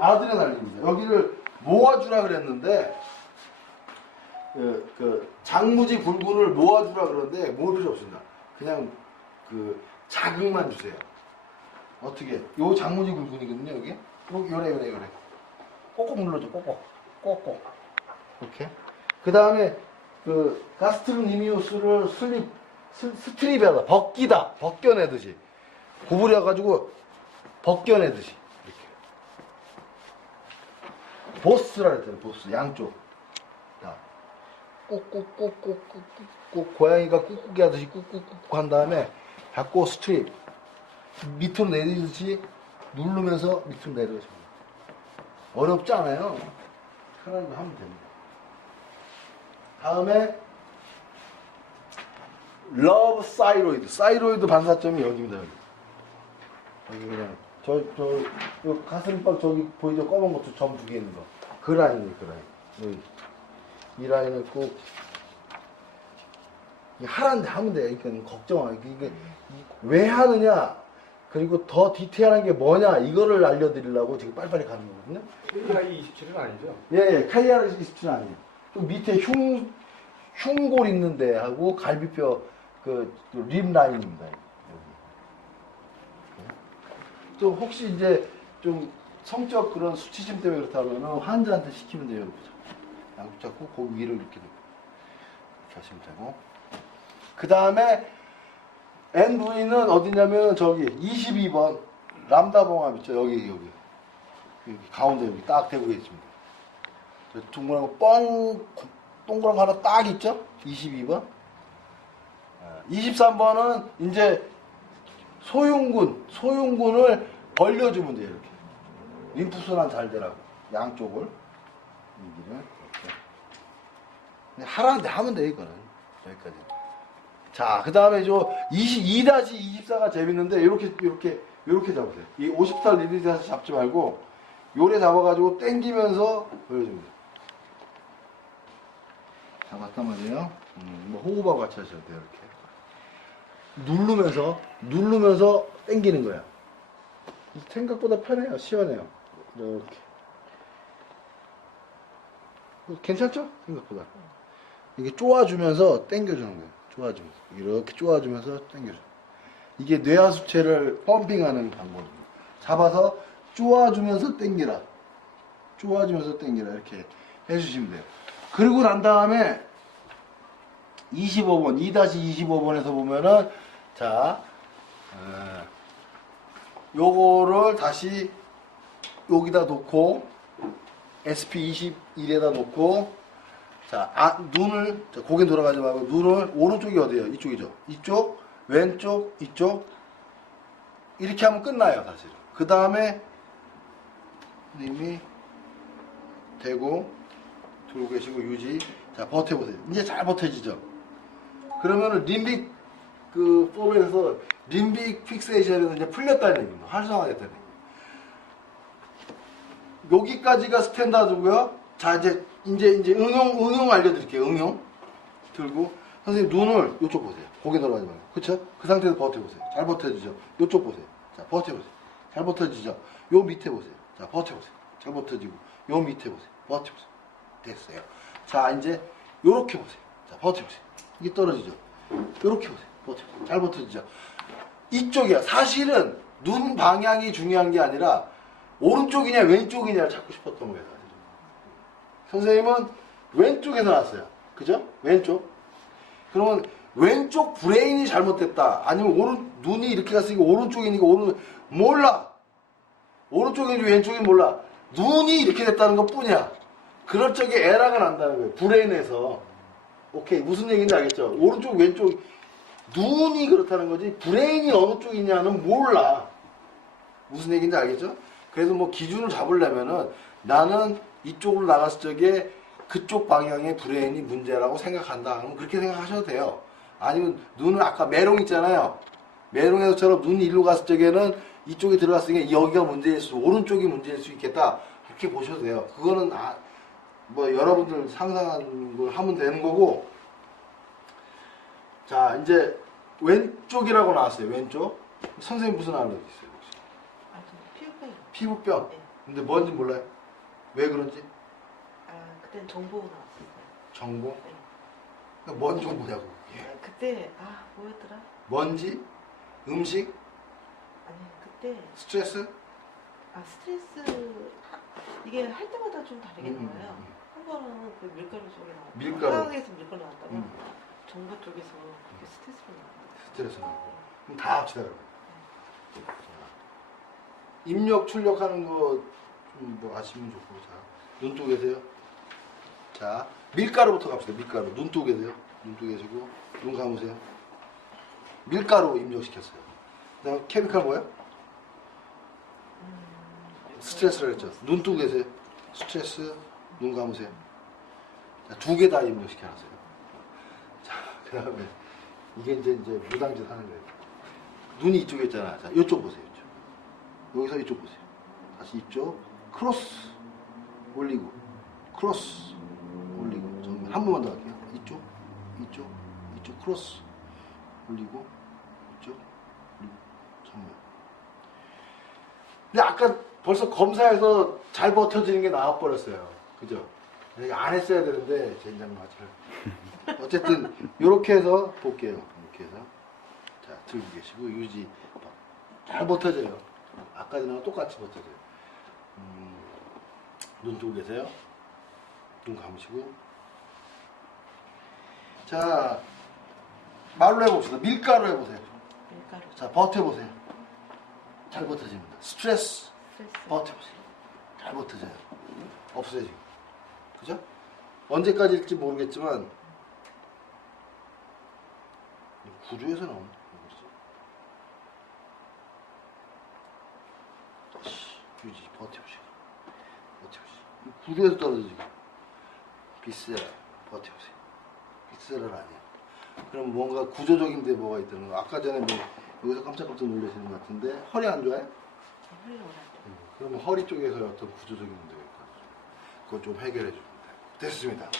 아드레날린입니다. 여기를 모아주라 그랬는데 그 장무지 굴근을 모아주라 그러는데 모을 필요 없습니다. 그냥 그 자극만 주세요. 어떻게? 요 장무지 굴근이거든요. 여기 요래 꼭꼭 눌러줘. 꼭꼭 이렇게. 그 다음에 그 가스트로니미우스를 스트립에다 벗겨내듯이 구부려가지고 벗겨내듯이 이렇게. 보스라 그랬잖아요. 보스 양쪽. 자, 꾹꾹꾹꾹꾹꾹 고양이가 꾹꾹이 하듯이 꾹꾹꾹 한 다음에 잡고 스트립 밑으로 내리듯이 누르면서 밑으로 내려주면 어렵지 않아요. 편하게 하면 됩니다. 다음에 러브 사이로이드 반사점이 여기입니다. 여기 그냥 요 가슴팍 저기 보이죠? 검은 것도 점 두 개 있는 거. 그 라인이에요. 그 라인. 여기. 이 라인을 꼭 하라는데 하면 돼요. 그러니까 걱정 안 해. 이게 왜 하느냐, 그리고 더 디테일한 게 뭐냐, 이거를 알려드리려고 지금 빨리빨리 가는 거거든요. 카이 27은 아니죠? 예, 카이아르 27은 아니에요. 좀 밑에 흉골 있는 데하고 갈비뼈 립 라인입니다. 여기. 또 혹시 이제 좀 성적 그런 수치심 때문에 그렇다면 환자한테 시키면 돼요. 양쪽 잡고 그 위를 이렇게 하시면 되고. 그 다음에 NV는 어디냐면 저기 22번 람다 봉합 있죠. 여기 가운데 여기 딱 대고 계십니다. 둥그란 거 동그란 거 하나 딱 있죠? 22번. 23번은 이제 소흉근을 벌려주면 돼요. 이렇게. 림프순환 잘 되라고. 양쪽을. 여기를. 이렇게. 하라는데 하면 돼, 이거는. 여기까지. 자, 그 다음에 2-24가 재밌는데, 이렇게 잡으세요. 이 50살 리리즈에서 잡지 말고, 요래 잡아가지고 당기면서 보여줍니다. 잡았단 말이에요. 뭐 호흡하고 같이 하셔도 돼요. 이렇게 누르면서 당기는 거야. 생각보다 편해요. 시원해요. 이렇게. 괜찮죠? 생각보다. 이게 쪼아주면서 당겨주는 거예요. 쪼아주면서. 이렇게 쪼아주면서 당겨줘. 이게 뇌하수체를 펌핑하는 방법입니다. 잡아서 쪼아주면서 당기라. 쪼아주면서 당기라. 이렇게 해주시면 돼요. 그리고 난 다음에 25번, 2-25번에서 보면은, 자, 요거를 다시 여기다 놓고, SP21에다 놓고, 자, 눈을, 자, 고개 돌아가지 말고, 눈을, 오른쪽이 어디예요? 이쪽이죠? 이쪽, 왼쪽, 이쪽. 이렇게 하면 끝나요, 사실. 그 다음에, 선생님이 대고, 들고 계시고, 유지. 자, 버텨보세요. 이제 잘 버텨지죠? 그러면은, 림빅, 폼에서, 림빅 픽세이션에서 이제 풀렸다는 얘기입니다. 활성화됐다는 얘기입니다. 여기까지가 스탠다드고요. 자, 이제 응용 알려드릴게요. 응용. 들고. 선생님, 눈을 이쪽 보세요. 고개 돌아가지 말고. 그쵸? 그 상태에서 버텨보세요. 잘 버텨지죠? 이쪽 보세요. 자, 버텨보세요. 잘 버텨지죠? 요 밑에 보세요. 자, 버텨보세요. 잘 버텨지고. 요 밑에 보세요. 버텨보세요. 됐어요. 자, 이제, 요렇게 보세요. 자, 버텨보세요. 이게 떨어지죠? 요렇게 보세요. 버텨보세요. 잘 버텨지죠? 이쪽이야. 사실은, 눈 방향이 중요한 게 아니라, 오른쪽이냐, 왼쪽이냐를 찾고 싶었던 거예요. 선생님은 왼쪽에서 나왔어요. 그죠? 왼쪽. 그러면 왼쪽 브레인이 잘못됐다. 아니면 눈이 이렇게 갔으니까 오른쪽이니까 몰라. 오른쪽인지 왼쪽인지 몰라. 눈이 이렇게 됐다는 것 뿐이야. 그럴 적에 에러가 난다는 거예요. 브레인에서. 오케이. 무슨 얘기인지 알겠죠? 오른쪽, 왼쪽. 눈이 그렇다는 거지. 브레인이 어느 쪽이냐는 몰라. 무슨 얘기인지 알겠죠? 그래서 뭐 기준을 잡으려면은 나는 이쪽으로 나갔을 적에 그쪽 방향의 브레인이 문제라고 생각한다. 그럼 그렇게 생각하셔도 돼요. 아니면 눈은 아까 메롱 있잖아요. 메롱에서처럼 눈이 일로 갔을 적에는 이쪽에 들어갔으니까 여기가 문제일 수, 오른쪽이 문제일 수 있겠다. 그렇게 보셔도 돼요. 그거는 뭐 여러분들 상상한 걸 하면 되는 거고. 자, 이제 왼쪽이라고 나왔어요. 왼쪽. 선생님 무슨 알러지 있어요? 혹시? 피부병. 피부병. 네. 근데 뭔지 몰라요? 왜 그런지? 그땐 정보 나왔어요. 정보? 네. 그러니까 뭔 정보냐고. 그때 뭐였더라? 먼지? 음식? 아니 그때 스트레스? 스트레스 이게 할 때마다 좀 다르게 나와요. 한 번은 그 밀가루 쪽에 나왔고 밀가루. 화학에서 밀가루 나왔다가 정보 쪽에서 그게 스트레스로 나왔어요. 스트레스 나고. 그럼 다 합치다 그러면. 입력, 출력하는 거 좀 뭐 아시면 좋고. 자, 눈 뜨고 계세요? 자, 밀가루부터 갑시다. 밀가루. 눈 뜨고 계세요? 눈 뜨고 계시고, 눈 감으세요. 밀가루 입력시켰어요. 그 다음 케미칼 뭐예요? 스트레스라고 했죠. 눈 뜨고 계세요. 스트레스, 눈 감으세요. 자, 두 개 다 입력시켜놨어요. 자, 그 다음에 이게 이제 무당짓 하는 거예요. 눈이 이쪽에 있잖아. 자, 이쪽 보세요. 이쪽. 여기서 이쪽 보세요. 다시 이쪽. 크로스. 올리고. 크로스. 올리고. 정면. 한 번만 더 할게요. 이쪽. 이쪽. 이쪽. 크로스. 올리고. 이쪽. 올리고. 정면. 근데 아까 벌써 검사해서 잘 버텨지는 게 나와버렸어요. 그죠? 내가 안 했어야 되는데, 젠장 맞을. 어쨌든, 요렇게 해서 볼게요. 이렇게 해서. 자, 들고 계시고, 유지. 잘 버텨져요. 아까 전하고 똑같이 버텨져요. 눈 뜨고 계세요. 눈 감으시고. 자, 말로 해봅시다. 밀가루 해보세요. 밀가루. 자, 버텨보세요. 잘 버텨집니다. 스트레스. 버텨보세요. 잘 버텨져요. 없어지고. 그죠? 언제까지일지 모르겠지만, 구조에서 나오는 거지. 다시, 유지, 버텨보시고. 버텨보시고. 구조에서 떨어지고. 비스라, 버텨보세요. 비스라는 아니야. 그럼 뭔가 구조적인 데 뭐가 있다는 거. 아까 전에 뭐, 여기서 깜짝깜짝 놀라시는 것 같은데, 허리 안 좋아요? 훌륭하다. 그러면 허리 쪽에서 어떤 구조적인 문제가 있거든요. 그거 좀 해결해 줍니다. 됐습니다.